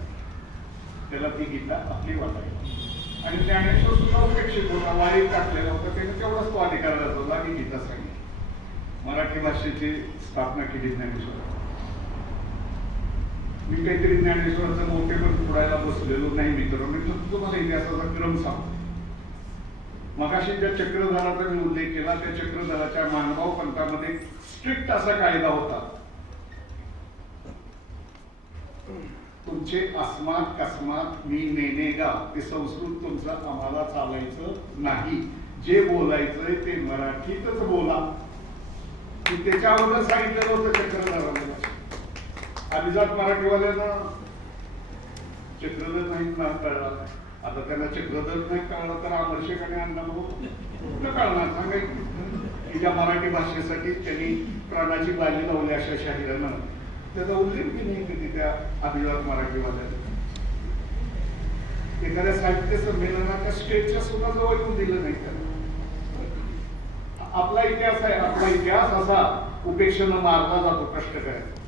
त्याला ती गीता आपली वाटायला आणि ज्ञानेश्वर सुद्धा उपेक्षित होता वाईट टाकलेला होता त्याने तेवढाच तो अधिकार दाखवला आणि गीता सांगितली मराठी भाषेची स्थापना केली ज्ञानेश्वर मी काहीतरी ज्ञानेश्वराचं मोठे पण पुढायला बसलेलो नाही मित्र मी फक्त तुम्हाला इतिहासाचा क्रम सांगतो मगाशी ज्या चक्रधराचा मी उल्लेख केला त्या चक्रधराच्या मानभाव पंथामध्ये स्ट्रिक्ट असा कायदा होता तुमचे अस्मात कस्मात मी नेनेगा ते संस्कृत तुमचं आम्हाला चालायचं नाही जे बोलायचंय ते मराठीतच बोला त्याच्या अगोदर सांगितलेलं होतं चक्रधराला अभिजात मराठीवाल्यांना चक्रधर नाही कळला आता त्यांना चक्रधर नाही कळलं तर आमर्षक आणि अण्णाभाऊ कुठं कळणार सांगायचं की ज्या मराठी भाषेसाठी त्यांनी प्राणाची बाजी लावली अशा शाहिरानं त्याचा उल्लेख नाही कधी त्या अभिजात मराठीवाल्याने एखाद्या साहित्य संमेलनाच्या स्टेजच्या सुद्धा जवळ येऊन दिलं नाही त्याला आपला इतिहास आहे आपला इतिहास असा उपेक्षेनं मारला जातो कष्टकऱ्याचा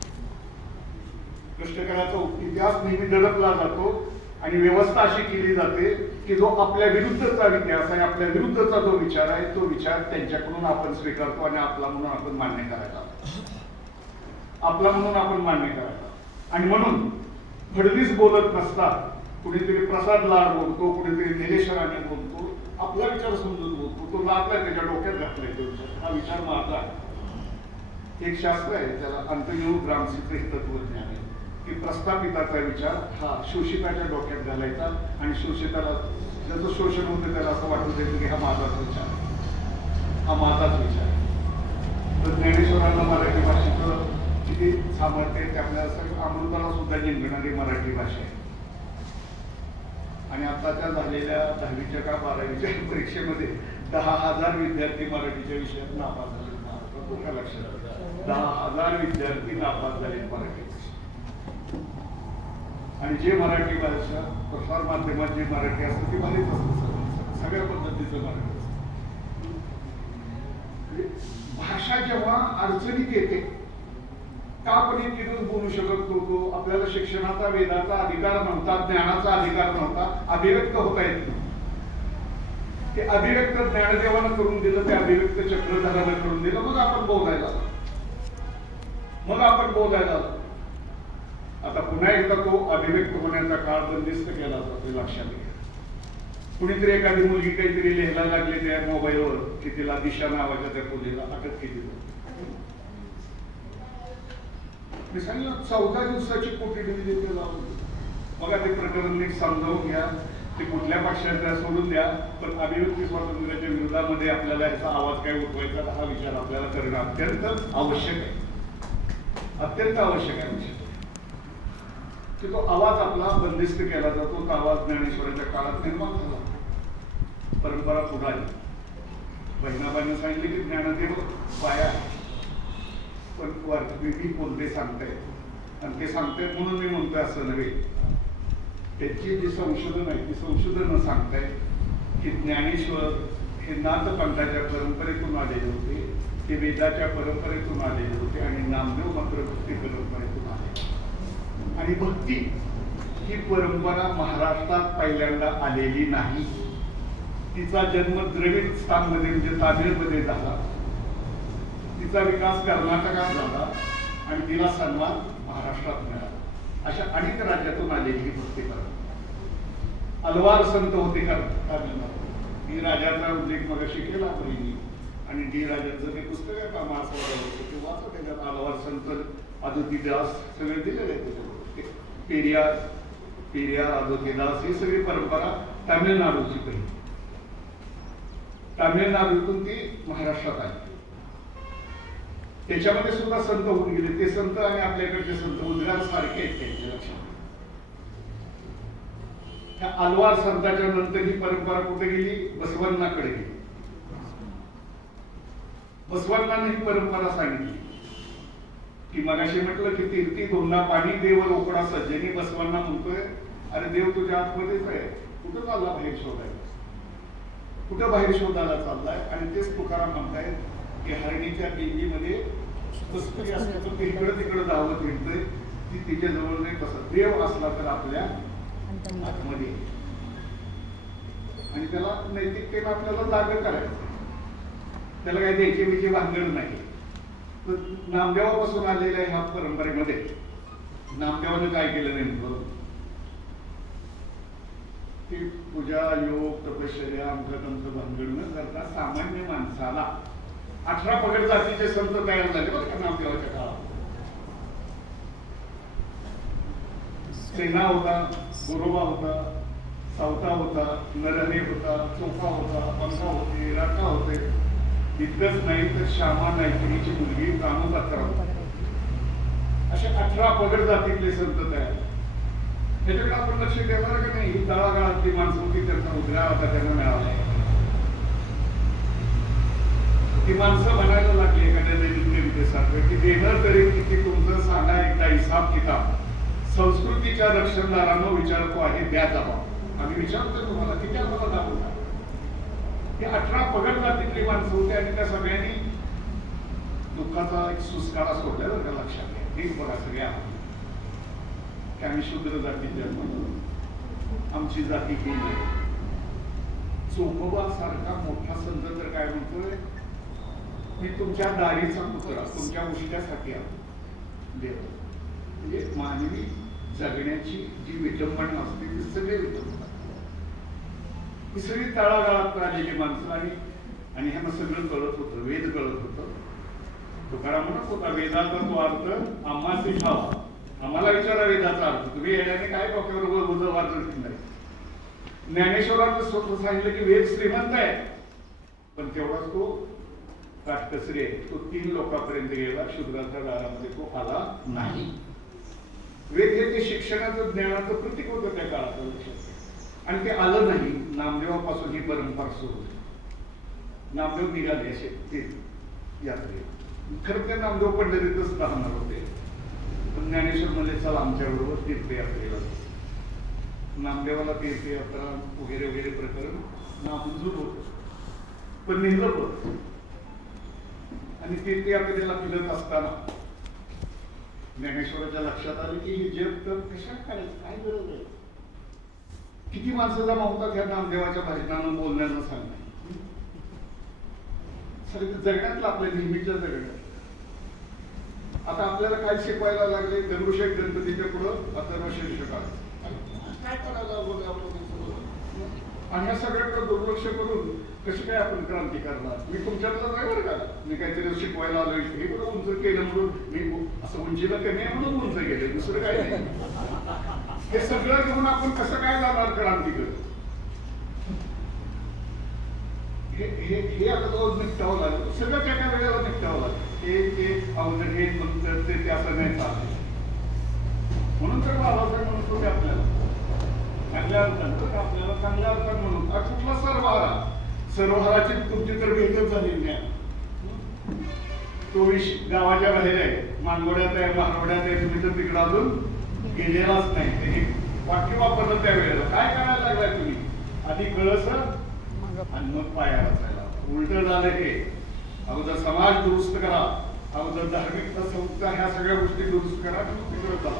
इतिहास नेहमी दडपला जातो आणि व्यवस्था अशी केली जाते की जो आपल्या विरुद्धचा इतिहास आहे आपल्या विरुद्धचा जो विचार आहे तो विचार त्यांच्याकडून आपण स्वीकारतो आणि आपला म्हणून आपण मान्य करायचा आपला म्हणून आपण मान्य करायचा आणि म्हणून फडणवीस बोलत नसतात कुणीतरी प्रसाद लाड बोलतो कुणीतरी निलेश्वराने बोलतो आपला विचार समजून बोलतो तो लादलाय त्याच्या डोक्यात घातलाय तो विचार हा विचार माझा आहे एक शास्त्र आहे त्याला अंतर्गत ग्रामसिद्ध तत्वज्ञान आहे की प्रस्थापिताचा विचार हा शोषिताच्या डोक्यात घालायचा आणि शोषिताला ज्याचं शोषण होतं त्याला असं वाटत जायचं की हा माझाच विचार हा माझाच विचार तर ज्ञानेश्वरांना मराठी भाषेचं किती सामर्थ्य आहे त्यामुळे असं अमृताला सुद्धा जिंकणारी मराठी भाषा आहे आणि आताच्या झालेल्या 10वीच्या का 12वीच्या परीक्षेमध्ये 10,000 विद्यार्थी मराठीच्या विषयात नापास झाले लक्षात 10,000 विद्यार्थी नापास झाले मराठी आणि जे मराठी भाषा प्रसार माध्यमात जे मराठी असतं ते भारीच असतं सगळ्या पद्धतीचं मराठी असतं भाषा जेव्हा अडचणीत येते का आपण एक दिवस बोलू शकत नव्हतो, आपल्याला शिक्षणाचा वेदाचा अधिकार नव्हता, ज्ञानाचा अधिकार नव्हता, अभिव्यक्त होता येत नव्हतं. ते अभिव्यक्त ज्ञानदेवानं करून दिलं, ते अभिव्यक्त चक्रधारानं करून दिलं, मग आपण बोलायला आता पुन्हा एकदा तो अभिव्यक्त होण्याचा काळ बंदिस्त केला जातो, लक्षात घ्या. कुणीतरी एखादी मुलगी काहीतरी लिहायला लागली त्या मोबाईलवर की तिला दिशा नावाच्या त्या मुलीला अटक केली जाते. मी सांगितलं 14 दिवसाची कोठडी लावून बघा, ते प्रकरण नीट समजावून घ्या. ते कुठल्या पक्षाचा सोडून द्या, पण अभिव्यक्ती स्वातंत्र्याच्या विरोधामध्ये आपल्याला याचा आवाज काय उठवायचा हा विचार आपल्याला करणं अत्यंत आवश्यक आहे, अत्यंत आवश्यक आहे. की तो आवाज आपला बंदिस्त केला जातो. तो आवाज ज्ञानेश्वराच्या काळात निर्माण झाला, परंपरा पुढे आली. बहिणाबाईंनी सांगितले की ज्ञानदेव पाया, पण वारकरी कोणते सांगतायत आणि ते सांगतायत म्हणून मी म्हणतोय असं नव्हे. त्यांची जी संशोधन आहे ती संशोधन सांगतायत की ज्ञानेश्वर हे नाथपंथाच्या परंपरेतून आलेले होते, ते वेदाच्या परंपरेतून आलेले होते आणि नामदेव मात्र भक्ती परंपरेतून आले. आणि भक्ती ही परंपरा महाराष्ट्रात पहिल्यांदा आलेली नाही. तिचा जन्म द्रविडस्थानमध्ये म्हणजे तामिळमध्ये झाला, तिचा विकास कर्नाटकात झाला आणि तिला सन्मान महाराष्ट्रात मिळाला. अशा अनेक राज्यातून आलेली ही भक्ती परंपरा. अलवार संत होते तामिळनाडू. डी राजाचा उल्लेख मगाशी केला बहिणी, आणि डी राजांचं ते पुस्तक आहे का महास्वाराचं, ते वाचत. त्याच्यात अलवार संत, अदुतीदास सगळे दिलेले आहेत. पेरियार अदुतीदास ही सगळी परंपरा तामिळनाडूची पहिली. तामिळनाडूतून ती महाराष्ट्रात आली. त्याच्यामध्ये सुद्धा संत होऊन गेले. ते संत आणि आपल्याकडचे संत उद्गार सारखे आहेत त्यांच्या लक्षात. त्या अलवार संताच्या नंतर ही परंपरा कुठे गेली? बसवण्णाकडे गेली. बसवण्णाने ही परंपरा सांगितली की मगाशी म्हटलं की तीर्थी धोंडा पाणी देव रोकडा सज्जनी. बसवण्णा म्हणतोय अरे देव तुझ्या आतमध्येच आहे, कुठं चालला बाहेर शोधायला, कुठं बाहेर शोधायला चाललाय. आणि तेच तुकाराम म्हणतायत की हरणीच्या देवीमध्ये कस्तुरी असतो तर ते इकडं तिकडं धावत फिरतोय, ती तिच्या जवळ नाही. कसं देव असला तर आपल्या आतमध्ये, आणि त्याला नैतिकतेनं आपल्याला जागा करायचं, त्याला काही द्यायची बिची भानगड नाही. नामदेवापासून आलेल्या ह्या परंपरेमध्ये नामदेवाने काय केलं नेमकं की पूजा योग तपश्चर्या आमचं तमचं भानगड न करता सामान्य माणसाला 18 पगड जातीचे संत तयार झाले बरं का नामदेवाच्या काळात. सेना होता, गुरुबा होता, सावता होता, नरहरी होता, चोखा होता, पंखा होते, राखा होते. इतकंच नाही तर श्यामा नायकिनीची मुलगी कानोपात्रा होती. असे 18 पगड जातीतले संत तयार. त्याच्याकडे आपण लक्ष देणार का नाही? ही तळागाळातली माणसं होती, त्यांचा उद्गार आता त्यांना मिळाला. ती माणसं म्हणायला लागली एखाद्या दैनिकतेसारखं की देणं तरी किती तुमचं सांगा एकदा हिसाब किताब. संस्कृतीच्या रक्षणदारांनो विचारतो आहे द्या जबाब. आम्ही विचारतो तुम्हाला किती आम्हाला दाखवता. ही 18 पगड जातीतली माणसं होती आणि त्या सगळ्यांनी दुःखाचा एक सुस्कारा सोडला बरं का, लक्षात घ्या. ठीक बघा सगळ्या की आम्ही शूद्र जातीचे आमची जाती ही नाही. चोखोबा सारखा मोठा संत तर काय म्हणतोय, मी तुमच्या दारीचा पुतळा तुमच्या उष्ट्यासाठी देव. म्हणजे मानवी जगण्याची जी विटंबना असते ती सगळे विटंबना, ही सगळी तळागाळात आलेली माणसं. आणि ह्यांना सगळं कळत होतं, वेद कळत होतं. तुकाराम म्हणत होता वेदाचा तो अर्थ आम्हाच ठावा, आम्हाला विचारा वेदाचा अर्थ. तुम्ही येण्याने काय डोक्यावर वाजत नाही. ज्ञानेश्वरांचं स्वतः सांगितलं की वेद श्रीमंत आहे, पण तेवढाच तो काटकसरी आहे. तो 3 लोकांपर्यंत गेला, शूद्राच्या दारामध्ये तो आला नाही. वेद हे ते शिक्षणाचं ज्ञानाचं प्रतीक होतं त्या काळात, लक्षात. आणि ते आलं नाही. नामदेवापासून ही परंपरा सुरू होती. नामदेव निघाले असे ते यात्रे. खरं ते नामदेव पंढरीतच राहणार होते, पण ज्ञानेश्वर म्हणजे चला आमच्या बरोबर तीर्थयात्रेला. नामदेवाला तीर्थयात्रा वगैरे वगैरे प्रकरण नामंजूर होत, पण नेलं पण आणि ते आपल्याला फिरत असताना ज्ञानेश्वराच्या लक्षात आलं की हे जग तर कशा करायचं, काय गरज आहे? किती माणसं जमा होतात ह्या नामदेवाच्या भाषणानं बोलण्याचं सांगणं. सगळं जगण्यातलं आपल्या नेहमीच्या जगण्यात. आता आपल्याला काय शिकवायला लागले? दगडूशेठ गणपतीच्या पुढं अथर्व शीर्षकात काय करायला बोलले आपण, आणि या सगळ्याकडे दुर्लक्ष करून कशी काय आपण क्रांती करणार? मी तुमच्यातलं नाही बरं का, मी काहीतरी शिकवायला आलोय, हे बरं उंच केलं म्हणून मी असं उंचीला कमी आहे म्हणून उंच गेले, दुसरं काय नाही. हे सगळं घेऊन आपण कसं काय जाणार क्रांती करत? हे आता तो निपटावं लागलं, सगळं एका वेळेला निपटावं लागलं. ते अवघड हे म्हणतात ते असं नाही चालत. म्हणून तर बाबासाहेब म्हणतो की आपल्याला चांगल्या अर्थानं, आपल्याला चांगल्या अर्थानं म्हणून कुठला सर्वहाराची तुमची तर भेटच झालेली नाही. तो गावाच्या बाहेर आहे, मानगोड्यात आहे, मारवड्यात आहे, तुम्ही तर तिकडं अजून गेलेलाच नाही. ते वाक्य वापरलं त्यावेळेला काय करायला लागलाय तुम्ही? आधी कळस आणि मग पायाला जायला. उलट झालं हे. अगोदर समाज दुरुस्त करा, अगोदर धार्मिकता, संस्था, ह्या सगळ्या गोष्टी दुरुस्त करा, तिकडे जा.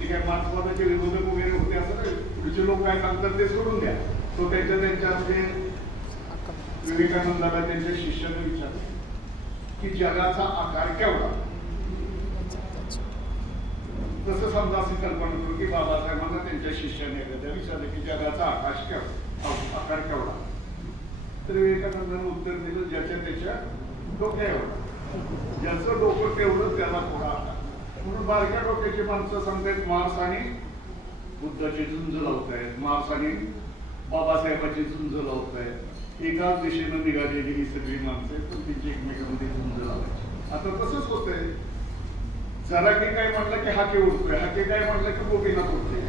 ठीक आहे, मार्क्सवादाचे विरोधक वगैरे होते असं नाही, पुढचे लोक काय सांगतात ते सोडून द्या. तो त्यांच्या विवेकानंदाला त्यांच्या शिष्याने विचारलं की जगाचा आकार केवढा? तसं समजा अशी कल्पना करू की बाबासाहेबांना त्यांच्या शिष्याने एकदा विचारलं की जगाचा आकार केवढा? तर विवेकानंदाने उत्तर दिलं, ज्याच्या त्याच्या डोक्या एवढा. ज्याचं डोकं तेवढं त्याला थोडा आकार. म्हणून बारक्या डोक्याची माणसं सांगतायत मार्क्स आणि बुद्धाची झुंज लावतायत, मार्क्स आणि बाबासाहेबांची झुंज लावतायत. एकाच दिशेनं निघालेली ही सगळी माणसं आहेत, पण तिची एकमेकांमध्ये झुंज लावायची. आता तसंच होतंय. जरा की काय म्हटलं की हाके उडतोय, हाके काय म्हटलं की गोपीनाथ उडतोय,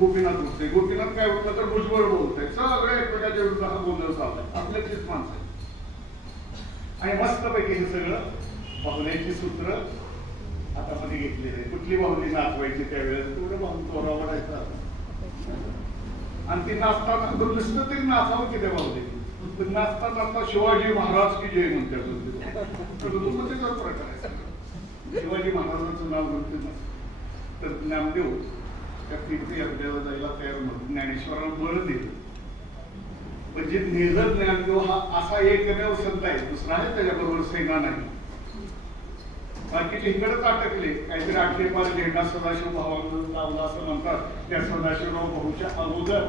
गोपीनाथ उठते, गोपीनाथ काय उठलं तर भुजबळ बोलतोय. सगळं एकमेकाच्या विरुद्ध हा गोंधळ चाललाय. आपल्याचीच माणसं आहे. आणि मस्तपैकी हे सगळं बाहुल्याची सूत्र आता मध्ये घेतलेलं आहे. कुठली बाहुली नाचवायची त्यावेळेस तेवढं बाहून तोरा वाढायचा आणि ती नाचताना नुसतं तरी नाचावं की त्या बाहुली. नाचता नाचता शिवाजी महाराज की जय म्हणतात. प्रकार आहे. शिवाजी महाराजांचं नाव घेऊन तर नामदेव त्या तीर्थयात्रेला जायला तयार नव्हतं. ज्ञानेश्वरांना बळ दिलं. म्हणजे निर्धन ज्ञानदेव हा असा एकमेव संत आहे, दुसरा आहे त्याच्याबरोबर सेना नाही. बाकीचे इकडेच अटकले, काहीतरी आक्षेपार झेंडा सदाशिव भावांना लावला असं म्हणतात. त्या सदाशिवराव भाऊच्या अगोदर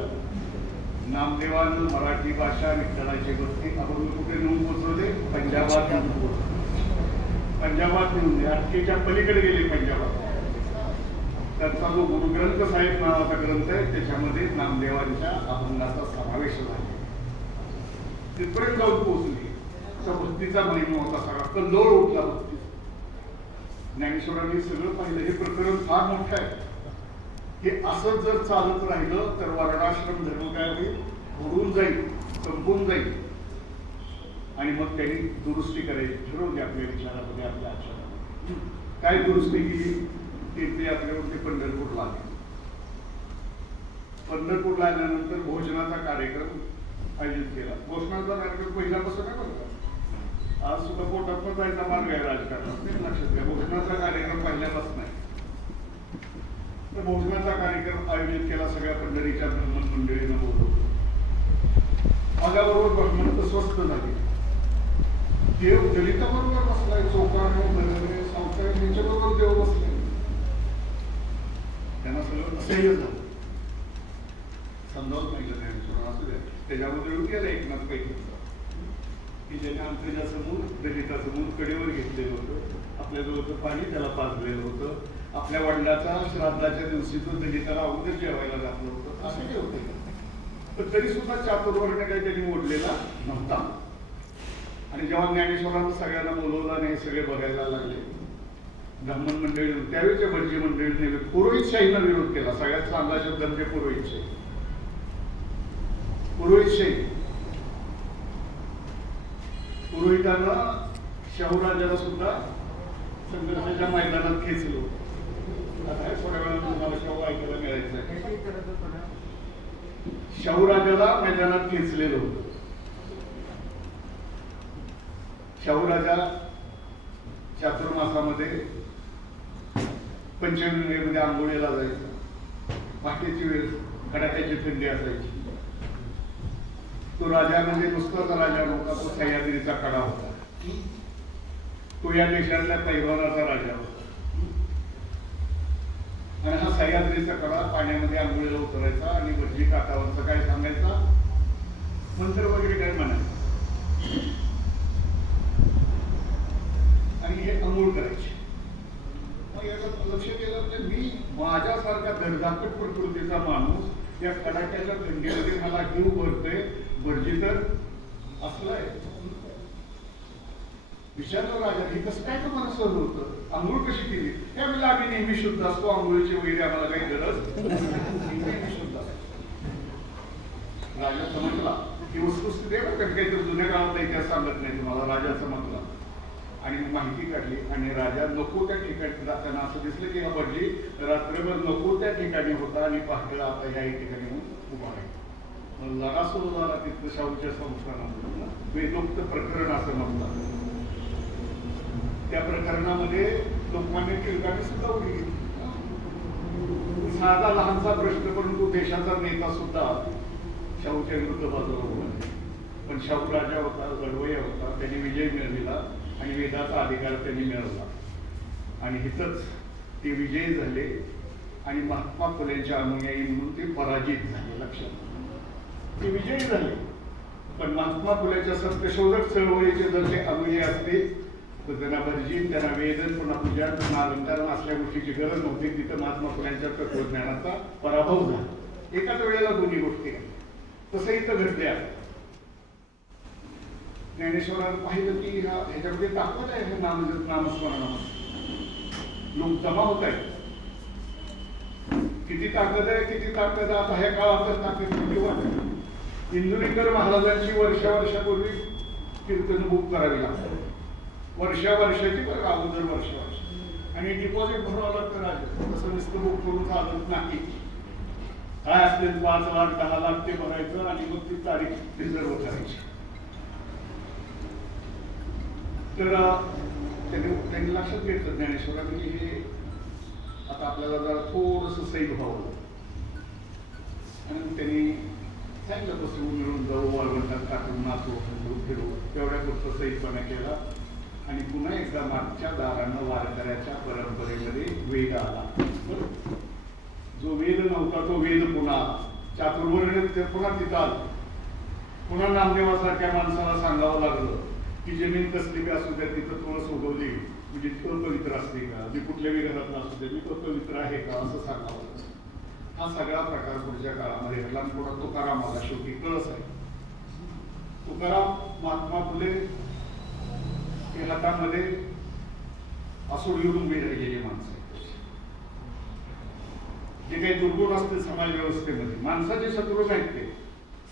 नामदेवानं मराठी भाषा विठ्ठलाची भक्ती अगोदर कुठे नेऊन पोहोचवले? पंजाबात नेऊन पोहोचवले. पंजाबात नेऊन अटकेच्या पलीकडे गेले पंजाबात. त्यांचा जो गुरुग्रंथ साहेब नावाचा ग्रंथ आहे त्याच्यामध्ये नामदेवांच्या अभंगाचा समावेश झाला. तिथपर्यंत जाऊन पोहोचली. भक्तीचा महिमा होता, सगळा कल्लोळ उठला भक्ती. ज्ञानेश्वरांनी सगळं पाहिलं. हे प्रकरण फार मोठं आहे. हे असं जर चालत राहिलं तर वर्णाश्रम धर्म काय होईल? बुडून जाईल, संपून जाईल. आणि मग त्यांनी दुरुस्ती करायची ठरवली आपल्या विचारामध्ये, आपल्या आचरणामध्ये. काय दुरुस्ती केली? तीर्थयात्रेवरती पंढरपूरला आले. पंढरपूरला आल्यानंतर भोजनाचा कार्यक्रम आयोजित केला. भोजनाचा कार्यक्रम पहिल्यापासून आहे बरं का. आज सुद्धा पोटात जायचा मार्ग आहे राजकारणात, लक्षात घ्या. भोजनाचा कार्यक्रम पहिल्यापासून आहे. तर भोजनाचा कार्यक्रम आयोजित केला. सगळ्या पंढरीच्या ब्राह्मण मंडळीनं बोलवलं. माझ्याबरोबर ब्राह्मण तर स्वस्त झाले. देव दलिताबरोबर बसलाय, चोकार संस्कार यांच्याबरोबर देव बसलाय. त्यांना सगळं असह्य झालं. समजावून सांगितलं ज्ञानेश्वर असू द्या. त्याच्यामध्ये येऊन गेला एकनाथ पैकीचा की ज्याने आमच्या मूळ दलिताचं मूळ कडेवर घेतलेलं होतं. आपल्याजवळचं पाणी त्याला पाजलेलं होतं. आपल्या वडिलाचा श्राद्धाच्या दिवशी तो दलिताला अगोदर जेवायला घातलं होतं. असं काही होतं. पण तरी सुद्धा चातुर्वर्ण्य काही त्यांनी मोडलेला नव्हता. आणि जेव्हा ज्ञानेश्वरांना सगळ्यांना बोलवलं आणि हे सगळे बघायला लागले, ब्राह्मण मंडळी त्यावेळेच्या भटजी मंडळीने पुरोहितशाहीला विरोध केला. सगळ्यात चांगला शब्द म्हणजे पुरोहितशाही. पुरोहितशाही पुरोहितांना शाहूराजाला सुद्धा संघर्षाच्या मैदानात खेचलो. आता थोड्या वेळात तुम्हाला शाहू ऐकायला मिळायचं आहे. शाहूराजाला मैदानात खेचलेलं होतं. शाहूराजा चातुर्मासामध्ये पंचगंगेमध्ये आंघोळीला जायचा. पहाटेची वेळ, कडाक्याची थंडी असायची. तो राजा म्हणजे नुसताच राजा नव्हता, तो सह्याद्रीचा कडा होता. तो या देशातल्या पैलवानाचा राजा होता. आणि हा सह्याद्रीचा कडा पाण्यामध्ये आंघोळीला उतरायचा आणि भटजी काठावरचं काय सांगायचा, मंत्र वगैरे काय म्हणायचं आणि हे आंघोळ करायचे. मग याच्यात लक्ष केलं तर मी माझ्यासारखा धडधाकट प्रकृतीचा माणूस या कडाक्याच्या थंडीमध्ये मला जीव भरतोय, भटजी तर असलाय. विचारलं राजा, हे कसं काय तुम्हाला सहन होतं, आंघोळ कशी केली? त्यावेळेला आम्ही नेहमी शुद्ध असतो, आंघोळीची वगैरे आम्हाला काही गरज नेहमी शुद्ध असतो. राजा समजला की वस्तुस्थिती आहे बरं, काही जुन्या काळातला इतिहास सांगत नाही तुम्हाला. राजा समजला आणि माहिती काढली आणि राजा नको त्या ठिकाणी जाताना असं दिसलं की हा भटजी रात्रभर नको त्या ठिकाणी होता आणि पहाटेला आता ह्या ठिकाणी उभा आहे. लढा सुरू झाला तिथं शाहूच्या संस्थानामध्ये, वेदोक्त प्रकरण असं म्हणतात. त्या प्रकरणामध्ये लोकमान्य टिळकांनी सुद्धा उडी घेतली. साधा लहानसा प्रश्न, परंतु देशाचा नेता सुद्धा शाहूच्या विरुद्ध बाजूला उभा. पण शाहू राजा होता, लढवय्या होता, त्यांनी विजय मिळविला आणि वेदाचा अधिकार त्यांनी मिळवला. आणि हिथंच ते विजयी झाले आणि महात्मा फुलेंच्या अनुयायी म्हणून ते पराजित झाले. लक्षात, ते विजयी झाले. पण महात्मा फुलेच्या सत्यशोधक चळवळीचे जर ते अनुयायी असते तर त्यांना भटजी, त्यांना वेदन, पुन्हा पूजा, पुन्हा अलंकार असल्या गोष्टीची गरज नव्हती. तिथं महात्मा फुल्यांच्या तत्वज्ञानाचा पराभव झाला. एकाच वेळेला दोन्ही गोष्टी. तसं इथं घडले आहे. ज्ञानेश्वरांनी पाहिलं की ह्याच्यामध्ये ताकद आहे, हे नामस्मरणामध्ये लोक जमा होत आहेत. किती ताकद आहे, किती ताकद. आता ह्या काळात ताकद किती वाटत. इंदुरीकर महाराजांची वर्षापूर्वी कीर्तन बुक करावी लागतात. वर्षाची बरं, अगोदर वर्ष आणि डिपॉझिट भरावं लागतं राजा. तसं नुसतं बुक करून चालत नाही. काय असतील 5 लाख 10 लाख ते भरायचं आणि मग ती तारीख रिझर्व करायची. तर त्यांनी लक्षात घेतलं ज्ञानेश्वरांनी की हे आता आपल्याला जरा थोडंसं सही व्हावं. आणि त्यांनी सांगितलं तसं मिळून जाऊ, वाळवंटात टाकून नाचू, फिरू, तेवढ्या पुरतं सहीपणा केला. आणि पुन्हा एकदा मागच्या दारानं वारकऱ्याच्या परंपरेमध्ये वेद आला. जो वेद नव्हता तो वेद पुन्हा चातुर्वर्ण पुन्हा तिथं आला. पुन्हा नामदेवासारख्या माणसाला सांगावं लागलं की जमीन कसली बी असू द्या, तिथं तुळस उगवली म्हणजे तो पवित्र असते का, मी कुठल्याही घरातला असू दे, मी तो पवित्र आहे का, असं सांगावं लागलं. हा सगळा प्रकार पुढच्या काळामध्ये घडला. पुढे तुकाराम आला. शेवटी कळस आहे. तुकाराम, महात्मा फुले हे हातामध्ये आसूड घेऊन उभे राहिलेली माणसं आहेत. जे काही दुर्गुण असते समाज व्यवस्थेमध्ये, माणसाचे शत्रू नाहीत ते.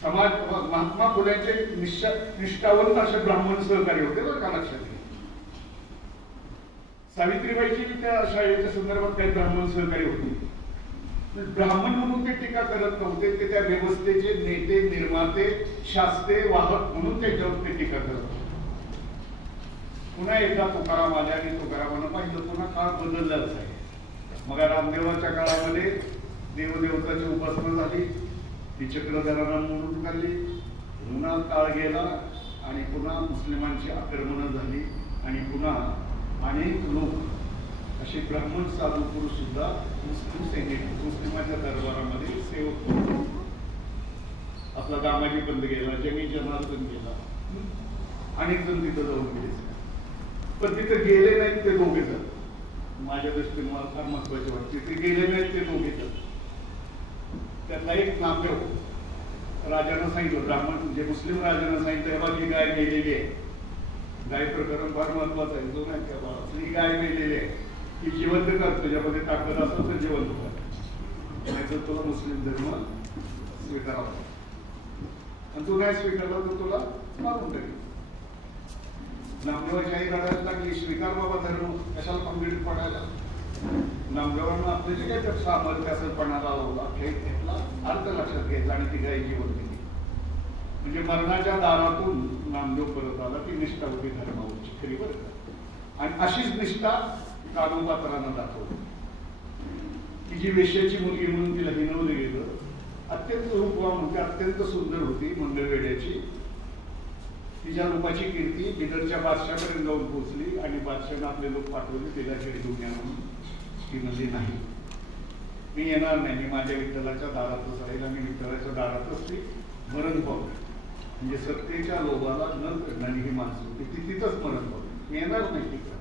समाज महात्मा फुल्यांचे निष्ठावंत असे ब्राह्मण सहकारी होते बरं का, लक्षात घ्या. सावित्रीबाईची त्या शाळेच्या संदर्भात काही ब्राह्मण सहकारी होते. ब्राह्मण म्हणून ते टीका करत नव्हते, ते त्या व्यवस्थेचे नेते, निर्माते, शास्त्रे, वाहक म्हणून त्याच्यावर ते टीका करत होते. पुन्हा एकदा तुकाराम आले आणि तुकारामानं पाहिलं पुन्हा काळ बदललाच आहे. मग रामदेवाच्या काळामध्ये देवदेवताची उपासना झाली, ती चक्रधरांना मोडून काढली. पुन्हा काळ गेला आणि पुन्हा मुस्लिमांची आक्रमणं झाली आणि पुन्हा अनेक लोक असे ब्राह्मण साधू पुरुष सुद्धा मुस्लिम सैनिक मुस्लिमाच्या दरबारामध्ये सेवक होते. आपला दामाजी बंद गेला, जमी जनार्दन गेला, अनेक जण तिथं जाऊन गेले. पण तिथे गेले नाहीत ते दोघे जण. माझ्या दृष्टीने मला फार महत्वाचे वाटते, ते गेले नाहीत ते दोघे जण. त्यातला एक नामदेव राजानं सांगितलं, ब्राह्मण जे मुस्लिम राजानं सांगितलं, तेव्हा जी गाय मेलेली आहे, गाय प्रकरण फार महत्वाचं आहे. जो नाही तेव्हा ही गाय मेलेली आहे, ती जिवंत कर, तुझ्यामध्ये ताकद असेल तर जिवंत कर, नाहीतर तुला मुस्लिम धर्म स्वीकारावा आणि तू नाही स्वीकारला तर तुला मारून टाकेल. नामदेवाची आई रडायला लागली, स्वीकार बाबा धर्म, कशाला पंगडीत पडायला. नामदेवांना आपले जे काही तर सामर्थ्य असेल पणाला लावला, हे घेतला, अर्थ लक्षात घ्यायचा आणि ती गाय जिवंत केली. म्हणजे मरणाच्या दारातून नामदेव परत आला ती निष्ठा होती धर्मावरची खरी बरं का. आणि अशीच निष्ठा कानोपात्रानं दाखवली की जी वेश्याची मुलगी म्हणून तिला हिनवलं गेलं, अत्यंत रूपवान होती, अत्यंत सुंदर होती, मंगळवेड्याची. तिच्या रूपाची कीर्ती बिदरच्या बादशापर्यंत जाऊन पोहोचली आणि बादशाने आपले लोक पाठवले तिला घरी घेऊन या म्हणून. ती म्हणली नाही, मी येणार नाही, मी माझ्या विठ्ठलाच्या दारातच राहील आणि विठ्ठलाच्या दारातच ती मरण पावली. म्हणजे सत्तेच्या लोभाला न करणारी ही माणसं होती, ती तिथंच मरण पावली, मी येणार नाही तिकडं.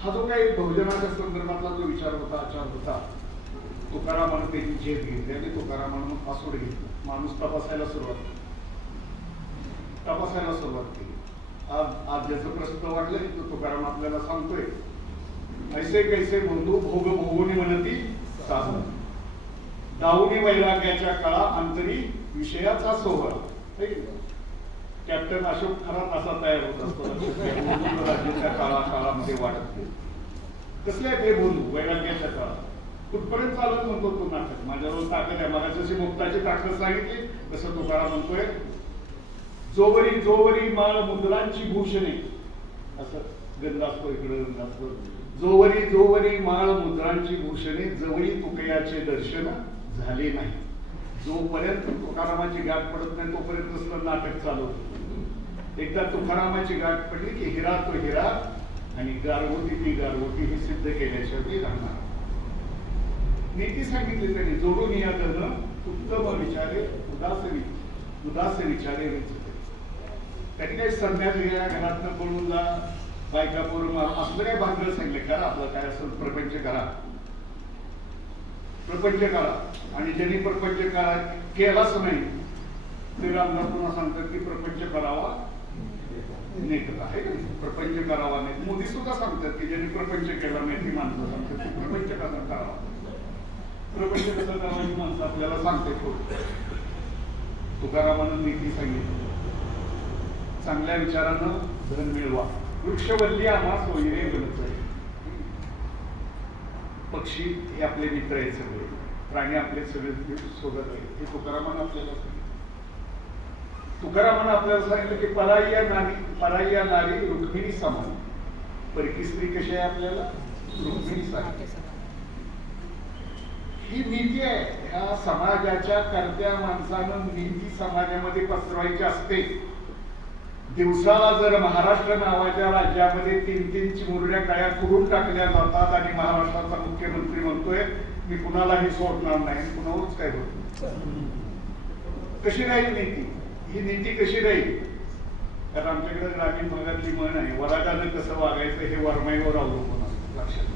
हा जो काही बहुजनाच्या संदर्भातला जो विचार होता, आचार होता, तुकारामानं त्याची झेप घेतली आणि तुकारामानं फासोड घेतलं. माणूस तपासायला सुरुवात केली. आज ज्याचं प्रश्न वाढलंय तो तुकाराम आपल्याला सांगतोय, ऐसे कैसे बंधू भोग भोगुनी म्हणती साधन, दाऊनी वैराग्याच्या काळा अंतरी विषयाचा सोहळा. कॅप्टन अशोक खरात असा तयार होत असतो राज्याच्या काळामध्ये वाढत गेले. कसले आहेत हे बंधू वैराग्याच्या काळात? कुठपर्यंत चालत म्हणतो तो नाटक, माझ्यावर ताकद आहे. मला जशी मुक्ताची ताकद सांगितली तसं तुकाराम म्हणतोय, जोवरी जोवरी माळ मुद्रांची भूषणे, असं गंध असतो इकडे गंध असतो, जोवरी जोवरी माळ मुद्रांची भूषणे जवळी तुकयाचे दर्शन झाले नाही. जोपर्यंत तुकारामाची गाठ पडत नाही तोपर्यंत नाटक चालू होतं. एकदा तुकारामाची गाठ पडली की हिरा तो हिरा आणि गारगोटी ती गारगोटी ही सिद्ध केल्याशिवाय राहणार. नीती सांगितली त्यांनी, जोडून या धन उत्तम विचारे उदास विचारे विचारे. त्यांनी काही संन्यास घ्या, घरातनं पळून जा, बायका पोरून असलं काही भांडण सांगितलं. करा आपलं काय असेल प्रपंच करा, प्रपंच करा. आणि ज्यांनी प्रपंच करा केलाच नाही ते रामदास पुन्हा सांगतात की प्रपंच करावा नेट आहे, प्रपंच करावा नाही. मोदी सुद्धा सांगतात की ज्यांनी प्रपंच केला नाही ती माणसं सांगतात की प्रपंच कसा करावा. प्रपंच कसं करावा ही माणसं आपल्याला सांगते. तुकारामानं नीती सांगितली, चांगल्या विचारानं धन मिळवा. वृक्षवल्ली आम्हा सोयरे बनत आहे. पक्षी हे आपले मित्र आहेत, सगळे प्राणी आपले सगळे सोबत आहेत. हे तुकारामानं आपल्याला सांगितलं की पराई या नारी रुक्मिणी समान. परकी स्त्री कशी आहे आपल्याला? रुक्मिणी सारखी. ही नीती आहे. ह्या समाजाच्या कर्त्या माणसानं नीती समाजामध्ये पसरवायची असते. दिवसाला जर महाराष्ट्र नावाच्या राज्यामध्ये 3-3 चिमुरड्या काळ्या करून टाकल्या जातात आणि महाराष्ट्राचा मुख्यमंत्री म्हणतोय मी कुणालाही सोडणार नाही, कुणावरच काय होत, कशी राहील नीती? ही नीती कशी राहील? कारण आमच्याकडे ग्रामीण भागातली म्हण आहे, वरागानं कसं वागायचं हे वरमाईवर अवलंबून असतं. लक्षात,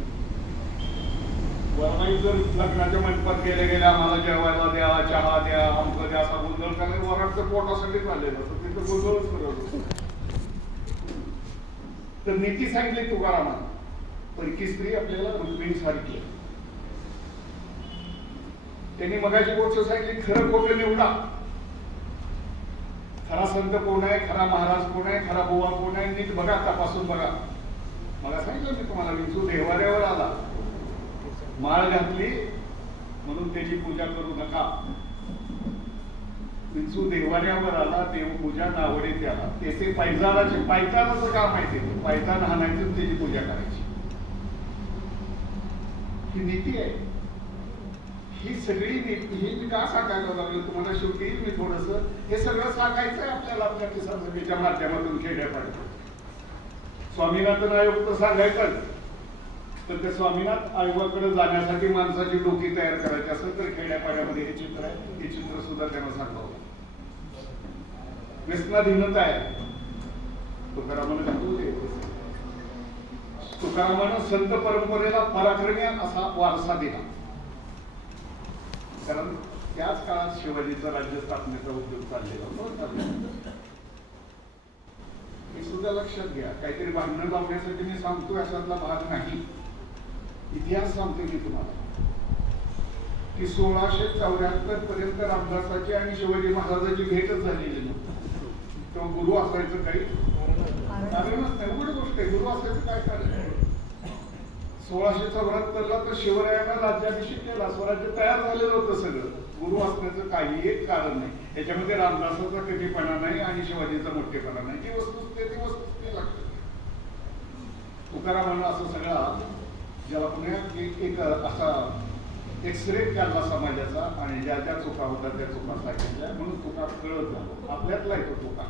वरमाई जर लग्नाच्या मंडपात गेले आम्हाला जेवायला द्या, चहा द्या, आमचं द्या, असा गोंधळ करायला वराडचं पोटासाठी चाललेलं असतं, तिथं गोंधळच करत होतं. तर नीती सांगितली तुकारामानं, परकी स्त्री आपल्याला रुक्मिणी सारखी आहे. त्यांनी मगाची गोष्ट सांगितली, खरं खोटं निवडा. खरा संत कोण आहे, खरा महाराज कोण आहे, खरा बुवा कोण आहे, नीट बघा, तपासून बघा. मला सांगितलं मी तुम्हाला, विंचू देवाऱ्यावर आला, माळ घातली म्हणून त्याची पूजा करू नका. विंचू देवाऱ्यावर आला, देवपूजा नावडे त्याला. त्याचे पायतानाचं काम आहे, ते पायतान हाणायचं, त्याची पूजा करायची. ही नीती आहे. ही सगळी नीती ही मी का सांगायला लागलो तुम्हाला? शेवटी मी थोडस हे सगळं सांगायचं आहे आपल्याला आपल्या किसान सभेच्या माध्यमातून खेड्यापाड्यात. स्वामीनाथन आयोग तर सांगायचं, तर त्या स्वामीनाथ आयोगाकडे जाण्यासाठी माणसाची डोकी तयार करायची असेल तर खेड्यापाड्यामध्ये हे चित्र आहे, हे चित्र सुद्धा त्यांना सांगावं. व्यसनाधीनता आहे. तुकारामानं संत परंपरेला पराक्रमी असा वारसा दिला. कारण त्याच काळात शिवाजीचा राज्य स्थापनेचा उद्योग चाललेला होता. हे सुद्धा लक्षात घ्या. काहीतरी भांडणं लावण्यासाठी मी सांगतोय अशातला भाग नाही. इतिहास सांगतो मी तुम्हाला की 1674 पर्यंत रामदासाची आणि शिवाजी महाराजांची भेटच झालेली नव्हती. तेव्हा गुरु असायचं काही कारणच नाही. एवढी गोष्ट आहे, गुरु असायचं काय कारण? 1674 ला तर शिवरायांना राज्याभिषेक केला, स्वराज्य तयार झालेलं होतं सगळं. गुरु असण्याचं काही एक कारण नाही, याच्यामध्ये रामदासाचा कधीपणा नाही आणि शिवाजीचा मोठेपणा नाही. जी वस्तुस्थिती लागते. तुकारामांना असं सगळा ज्याला पुण्यात एक असा एक्सरे काढला समाजाचा आणि ज्या ज्या चुका होत्या त्या चुका सांगितल्या, म्हणून तुका कळत झाला. आपल्यातला येतो तुका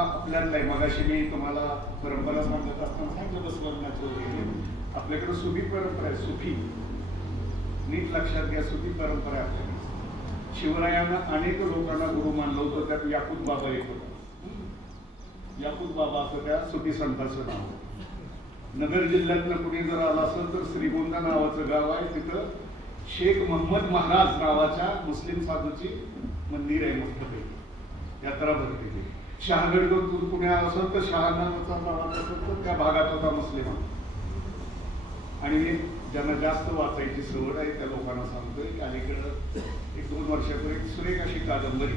आपल्यातला आहे. मगाशी मी तुम्हाला परंपरा सांगत असताना सांगितलं बसवर्णाचं वगैरे. आपल्याकडे सुफी परंपरा आहे. सुफी नीट लक्षात घ्या, सुफी परंपरा आहे आपल्याकडे. शिवरायांना अनेक लोकांना गुरु मानलं होतं. त्यात याकूत बाबा एक होता. याकूत बाबा असं त्या सुफी संतांचं नाव. नगर जिल्ह्यातलं कुणी जर आला असेल तर श्रीगोंदा नावाचं गाव आहे. तिथं शेख मोहम्मद महाराज नावाच्या मुस्लिम साधूची मंदिर आहे, मोठं यात्रा भरते. शहागडगड कुणी आला असेल तर शहानाचा प्रवास असेल तर त्या भागात होता मुस्लिम. आणि ज्यांना जास्त वाचायची सवड आहे त्या लोकांना सांगतोय की अलीकडं 1-2 वर्षापूर्वी एक सुरेख अशी कादंबरी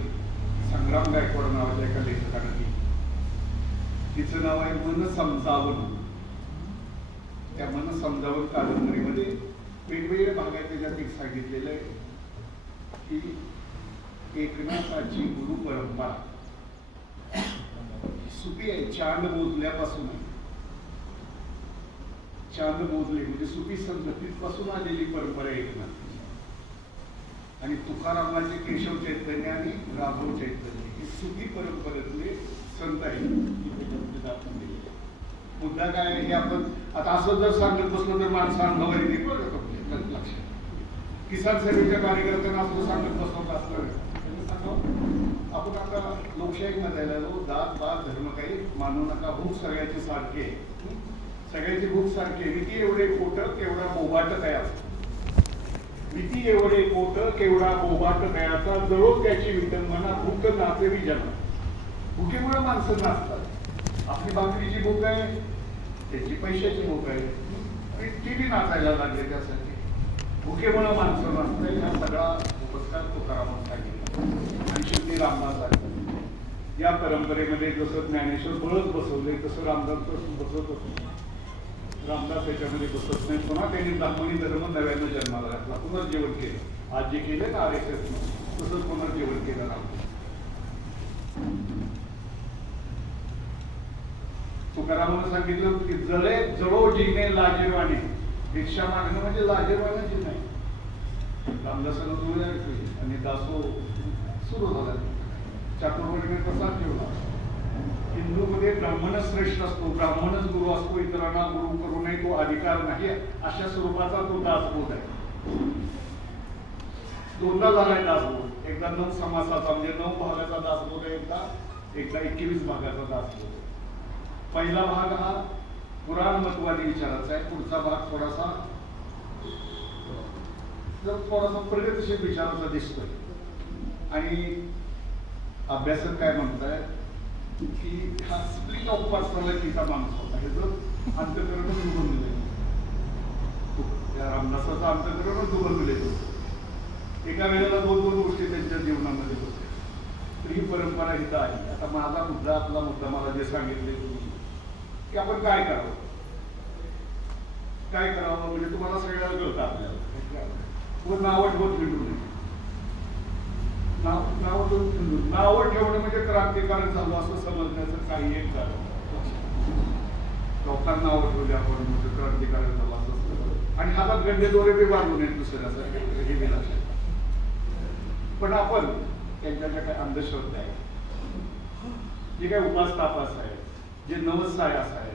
संग्राम गायकवाड नावाच्या एका लेखकानं केली. तिचं नाव आहे मन समजावून. त्या मन समजावून कादंबरीमध्ये वेगवेगळ्या भागात त्याच्यात एक सांगितलेलं आहे की एकनाथाची गुरु परंपरा सुफी आहे. चांद मोजल्यापासून आहे. चांद मोजले म्हणजे सुफी संगतीपासून आलेली परंपरा आहे एकनाथाची. आणि तुकारामाचे केशव चैतन्य आणि राघव चैतन्य हे सुफी परंपरेतले संत आहेत. मुद्दा काय आहे हे आपण आता असं जर सांगत बसलो तर माणसं अनुभव लक्षात. किसान सभेच्या कार्यकर्त्यांना असं सांगत बसलो असलं आपण आता लोकशाहीमध्ये राहिलो. जात पात धर्म काही मानू नका. भूक सगळ्याची सारखी आहे. सगळ्याची भूक सारखी आहे. विकी एवढे पोट केवढा बोबाट तयार. विकी एवढे पोट केवढा बोबाट तयारचा जळो त्याची विटंबना भूक नाचेवी जन्म. भुकेमुळे माणसं नाचतात. आपली भाकरीची भूक आहे, त्याची पैशाची भूक आहे, ती बी नाचायला लागले. त्यासाठी भुकेमुळे माणसं नाचतात. हा सगळा उपस्कार तुकारामांनी सांगितला. आणि शेवटी रामदास आहे. या परंपरेमध्ये जसं ज्ञानेश्वर बळच बसवले तसं रामदास बसवत होतो. रामदास याच्यामध्ये बसत नाही. पुन्हा त्यांनी ब्राह्मणी धर्म नव्यानं जन्माला घातला, पुनर्जीवन केलं. आज जे केलं ना RSS तसंच पुनर्जीवन केलं रामदास. तुकारामानं सांगितलं की जळे जळो जिने लाजीरवाणी. भिक्षा मागणं म्हणजे लाजीरवाणं नाही. रामदासानं जुळल्या आणि दासो सुरू झाला. चातुर्वर्ग कसा ठेवला. हिंदूमध्ये ब्राह्मण श्रेष्ठ असतो, ब्राह्मणच गुरु असतो, इतरांना गुरु करू नये तो अधिकार नाही, अशा स्वरूपाचा तो दासबोध आहे. 2दा झालाय दासबोध. एकदा 9 समासाचा म्हणजे 9 भागाचा दासबोध आहे. एकदा 21 भागाचा दासबोध. पहिला भाग हा पुराणमतवादी विचाराचा आहे. पुढचा भाग थोडासा प्रगतीशील विचाराचा दिसतोय. आणि अभ्यासक काय म्हणताय की हा स्प्लिट ऑफ पर्सनॅलिटीचा माणूस होता. हे जर अंतःकरणच डुबून दिले. रामदासाचं अंतःकरणच डुबून दिले. एका वेळेला 2-2 गोष्टी त्यांच्या जीवनामध्ये होत्या. तर ही परंपरा इथं आली. आता माझा मुद्दा, आपला मुद्दा मला जे सांगितले तुम्ही की आपण काय करावं, काय करावं म्हणजे तुम्हाला सगळ्याला कळतं आपल्याला. नावं ठेवत फिरू नये. नावं ठेवणं म्हणजे क्रांतिकारक झालं असं समजण्याचं काही एक कारण. लोकांना नावं ठेवली आपण म्हणजे क्रांतिकारक झालं असं. आणि हातात गंडेदोरे बी बांधून येत दुसऱ्याचं हे बी लक्षात. पण आपण त्यांच्या ज्या काही अंधश्रद्धा आहे, जे काही उपास तापास आहे, जे नवसायास आहे,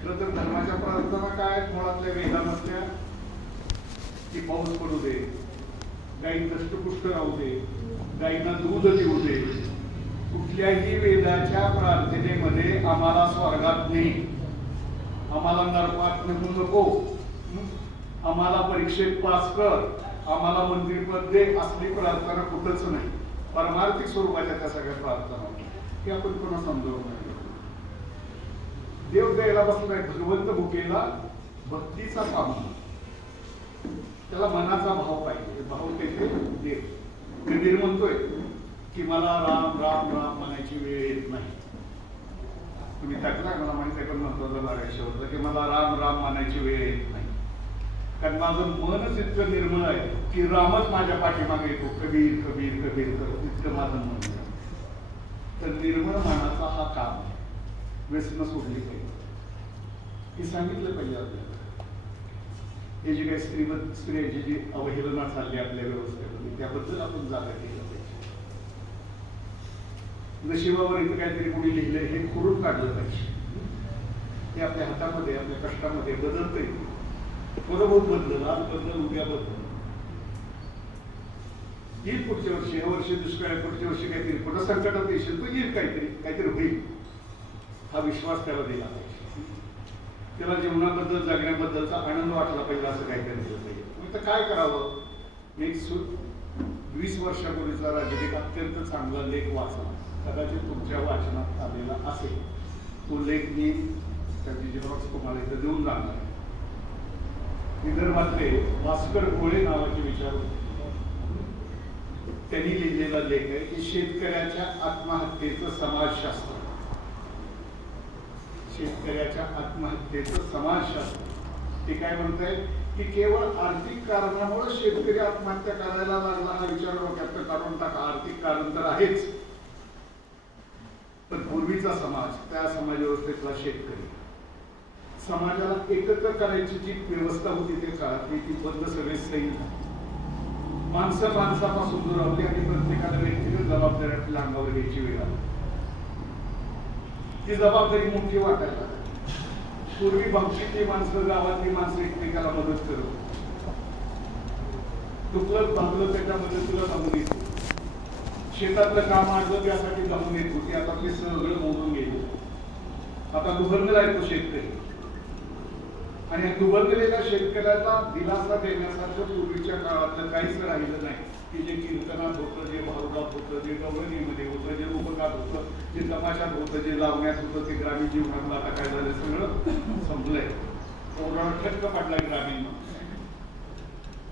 खरं तर धर्माच्या प्रार्थना काय मुळातल्या वेदामधल्या की पाऊस पडू दे, गाई दष्टपुष्ट राहू दे, गाईंना दूध देऊ दे. कुठल्याही वेदाच्या प्रार्थनेमध्ये आम्हाला स्वर्गात नाही, आम्हाला नरकात नेऊ नको, आम्हाला परीक्षेत पास कर, आम्हाला मंदिरपद दे, असली प्रार्थना कुठंच नाही. परमार्थिक स्वरूपाच्या त्या सगळ्या प्रार्थना की आपण पुन्हा समजावून नाही. देव द्यायला बसलाय. भगवंत भुकेला भक्तीचा सामना. त्याला मनाचा भाव पाहिजे. भाव तेथे देव. कबीर म्हणतोय की मला राम राम राम म्हणायची वेळ येत नाही. मी टाकला, मला माहिती आहे, पण महत्वाचा भाग आहे शेवटचा की मला राम राम मानायची वेळ येत नाही, कारण माझं मनच इतकं निर्मळ आहे की रामच माझ्या पाठीमागे येतो, कबीर कबीर कबीर करत, इतकं माझं मन आहे. तर निर्मळ मानाचा हा काम आहे. व्यसन सोडली पाहिजे, हे सांगितलं पाहिजे आपल्याला. हे जे काही स्त्रियांची जी अवहेलना चालली आपल्या व्यवस्थेमध्ये, त्याबद्दल आपण जागा केलं पाहिजे. नशिबावर इथं काहीतरी कोणी लिहिलंय हे खोडून काढलं पाहिजे. हे आपल्या हातामध्ये, आपल्या कष्टामध्ये बदलतंय. बरोबर बदल, आज बदल, उद्या बदल. येईल पुढच्या वर्षी, ह्या वर्षी दुष्काळ, पुढच्या वर्षी काहीतरी पुन्हा संकटात येशील, तर येईल काहीतरी होईल. हा विश्वास त्याला दिला पाहिजे. त्याला जीवनाबद्दल, जगण्याबद्दलचा आनंद वाटला पाहिजे, असं काहीतरी दिलं पाहिजे. मग तर काय करावं? मी 20 वर्षापूर्वीचा राज्यात अत्यंत चांगला लेख वाचला, कदाचित तुमच्या वाचनात आलेला असेल. तो लेख मी त्याची जेव्हा तुम्हाला इथं देऊन जाणार आहे. विदर्भातले भास्कर गोळे नावाचे विचार होते, त्यांनी लिहिलेला लेख आहे की शेतकऱ्याच्या आत्महत्येचं समाजशास्त्र. शेतकऱ्याच्या आत्महत्येचं समाजशास्त्र. ते काय म्हणताय की केवळ आर्थिक कारणामुळे शेतकरी आत्महत्या करायला लागला हा विचार डोक्यात काढून टाका. आर्थिक कारण तर आहेच, पण पूर्वीचा समाज, त्या समाज व्यवस्थेतला शेतकरी, समाजाला एकत्र करायची जी व्यवस्था होती त्या काळात, ती बंद सगळे सैल. माणसं माणसापासून दुरावली आणि प्रत्येकाला व्यक्तिगत जबाबदारी आपल्या अंगावर घ्यायची वेळ आली. ती जबाबदारी मोठी वाटायला. पूर्वी भावकीतली माणसं, गावातली माणसं एकमेकाला मदत करत, दुखलं भागलं त्याच्या मदतीला धावून येत, शेतातलं काम आणलं त्यासाठी धावून येत होती. आता ते सगळं मोडून गेले. आता दुभंगला येतो शेतकरी, आणि दुभंगलेल्या शेतकऱ्याला दिलासा देण्यासारखं पूर्वीच्या काळातलं काहीच राहिलं नाही. की जे कीर्तनात होतं, जे भारुडात होतं, जे गवळणीमध्ये होतं, जे रूपकात होतं, जे तमाशात होतं, जे लावण्यात होतं, ते ग्रामीण जीवनातलं आता काय झालं, सगळं संपलंय. कोरोना ठक्क पडलाय ग्रामीण.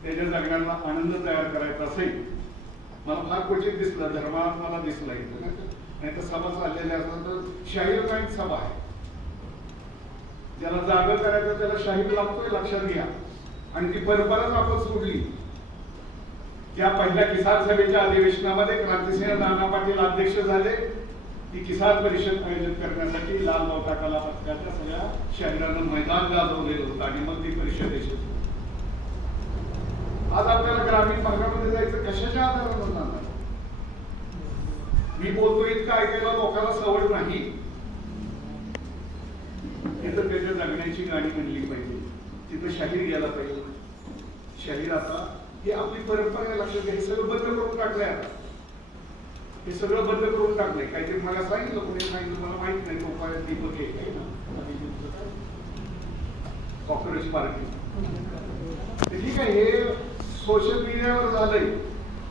त्याच्या जगण्याला आनंद तयार करायचा असेल, मला फार क्वचित दिसलं, धर्मात मला दिसला इथं, नाही तर सभा चाललेल्या असतात तर शाहीर नाही सभा आहे. ज्याला जागा करायचं त्याला शाहीर लागतोय, लक्षात घ्या. आणि ती परंपराच आपण सोडली. त्या पहिल्या किसान सभेच्या अधिवेशनामध्ये क्रांतिसिंह नाना पाटील अध्यक्ष झाले. ती किसान परिषद आयोजित करण्यासाठी लालबाग टाकाला पक्षाच्या सगळ्या शहरानं मैदान गाजवलेलं होतं, आणि मग ती परिषद यशस्वी. आज आपल्याला ग्रामीण भागामध्ये जायचं कशाच्या आधारानं जाणार? मी बोलतो इतकं ऐकायला लोकांना सवड नाही. तिथं त्याच्या जगण्याची गाणी म्हणली पाहिजे, तिथं शाहीर गेला पाहिजे. शाहीर आता ही आपली परंपरा लक्षात घ्या. हे सगळं बंद करून टाकलंय. आता हे सगळं बंद करून टाकलंय. काहीतरी मला सांगितलं, कोणी सांगितलं मला माहित नाही. तो दीपक आहे ना, कॉर्पोरेट पार्टी. ठीक आहे, हे सोशल मीडियावर झालंय.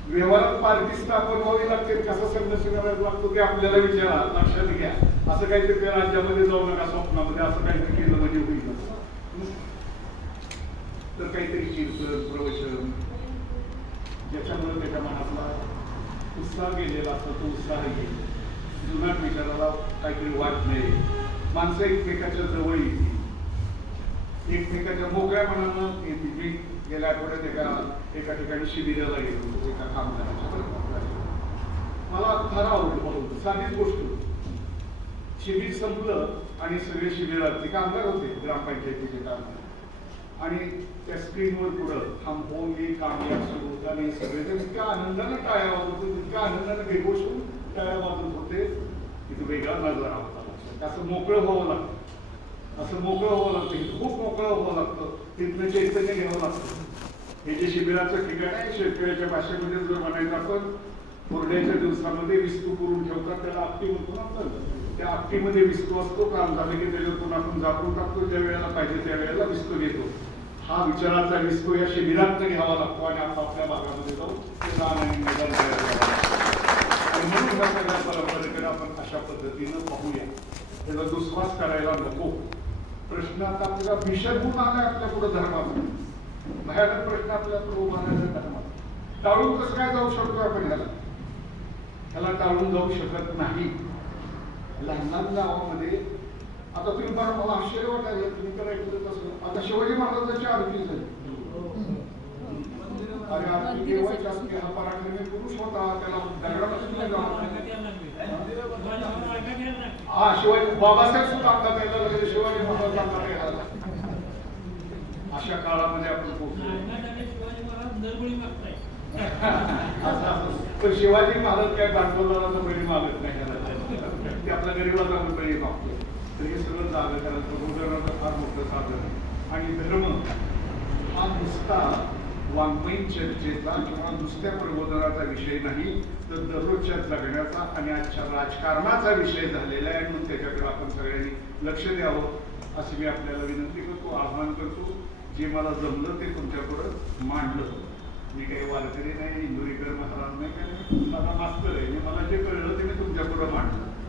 व्यवहारात पार्टी स्थापन व्हावी लागते, कसा संघर्ष करायला लागतो ते आपल्याला विचारा, लक्षात घ्या. असं काहीतरी त्या राज्यामध्ये जाऊ नका स्वप्नामध्ये, असं काहीतरी केलं म्हणजे होईल. तर काहीतरी कीर्तन, प्रवचन, ज्याच्यामुळे त्याच्या मनातला उत्साह गेलेला असतो, तो उत्साह येईल. जुनाट विचाराला काहीतरी वाट नाही. माणसं एकमेकाच्या जवळ येतील, एकमेकाच्या मोकळ्या मनानं येतील. मी गेल्या आठवड्यात एका ठिकाणी शिबिराला गेलो होतो, एका कामगाराच्या. मला फार आवडलं. साधीच गोष्ट. शिबिर संपलं आणि सगळे शिबिरार्थी कामगार होते, ग्रामपंचायतीचे कामगार, आणि त्या स्क्रीनवर पुढं हम होंगे कामयाब सुरू होता. आणि सगळे इतक्या आनंदानं टाळ्या वाजवत होते, इतक्या आनंदानं बेहोश होऊन टाळ्या वाजवत होते. तिथं वेगळा नजारा होता. असं मोकळं व्हावं लागतं, असं मोकळं व्हावं लागतं, खूप मोकळं व्हावं लागतं. तिथनं चैतन्य घ्यावं लागतं. हे जे शिबिराचं ठिकाण आहे, शेतकऱ्याच्या भाषेमध्ये जर म्हणायचं आपण, कोरड्याच्या दिवसामध्ये विस्तू करून ठेवतात, त्याला आपटी म्हणतो ना आपण. त्या आपटीमध्ये विस्तू असतो, काम झालं की त्याच्यातून आपण झाकून टाकतो, ज्या वेळेला पाहिजे त्या वेळेला विस्तू घेतो. हा विचाराचा विस्तू या शिबिरात घ्यावा लागतो, आणि आपापल्या भागामध्ये जाऊन ते रान आणि मैदान तयार करावं. आणि म्हणून ह्या सगळ्या परंपरेकडे आपण अशा पद्धतीनं पाहूया. त्याचा दुस्वास करायला नको. प्रश्न आता आपल्याला भीषण गुण आलाय आपल्या पुढे धर्माचा, भयानक प्रश्न आपल्या पुढे उभा राहिला धर्माचा. टाळून कसं काय जाऊ शकतो आपण? ह्याला टाळून जाऊ शकत नाही. लहान लहान गावामध्ये आता तुम्ही बघा, मला आश्चर्य वाटायला तुम्ही तर ऐकलं तसं. आता शिवाजी महाराजांची आरती झाली. अरे आरती देवाची असते, हा पराक्रमी पुरुष होता, त्याला दगडापासून नाही जाणार. हा शिवाजी बाबासाहेब सुद्धा अंगात यायला लागले, शिवाजी महाराज अंगात यायला. अशा काळामध्ये आपण पोहोचलो. पण शिवाजी महाराज काय भांडवलदाराचा बळी मागत नाही, ते आपल्या गरीबाचा आपण बळी मागतो. तर हे सगळं जागा करायचं प्रबोधनाचं फार मोठं साधन आहे. आणि धर्म हा नुसता वाङ्मयीन चर्चेचा किंवा नुसत्या प्रबोधनाचा विषय नाही, तर दररोजच्या जगण्याचा आणि आजच्या राजकारणाचा विषय झालेला आहे. म्हणून त्याच्याकडे आपण सगळ्यांनी लक्ष द्यावं अशी मी आपल्याला विनंती करतो, आवाहन करतो. जे मला जमलं ते तुमच्यापुढं मांडलं. मी काही वारकरी नाही, इंदुरीकर महाराज नाही, काही माझा मास्तर आहे. मला जे कळलं ते मी तुमच्यापुढं मांडलं.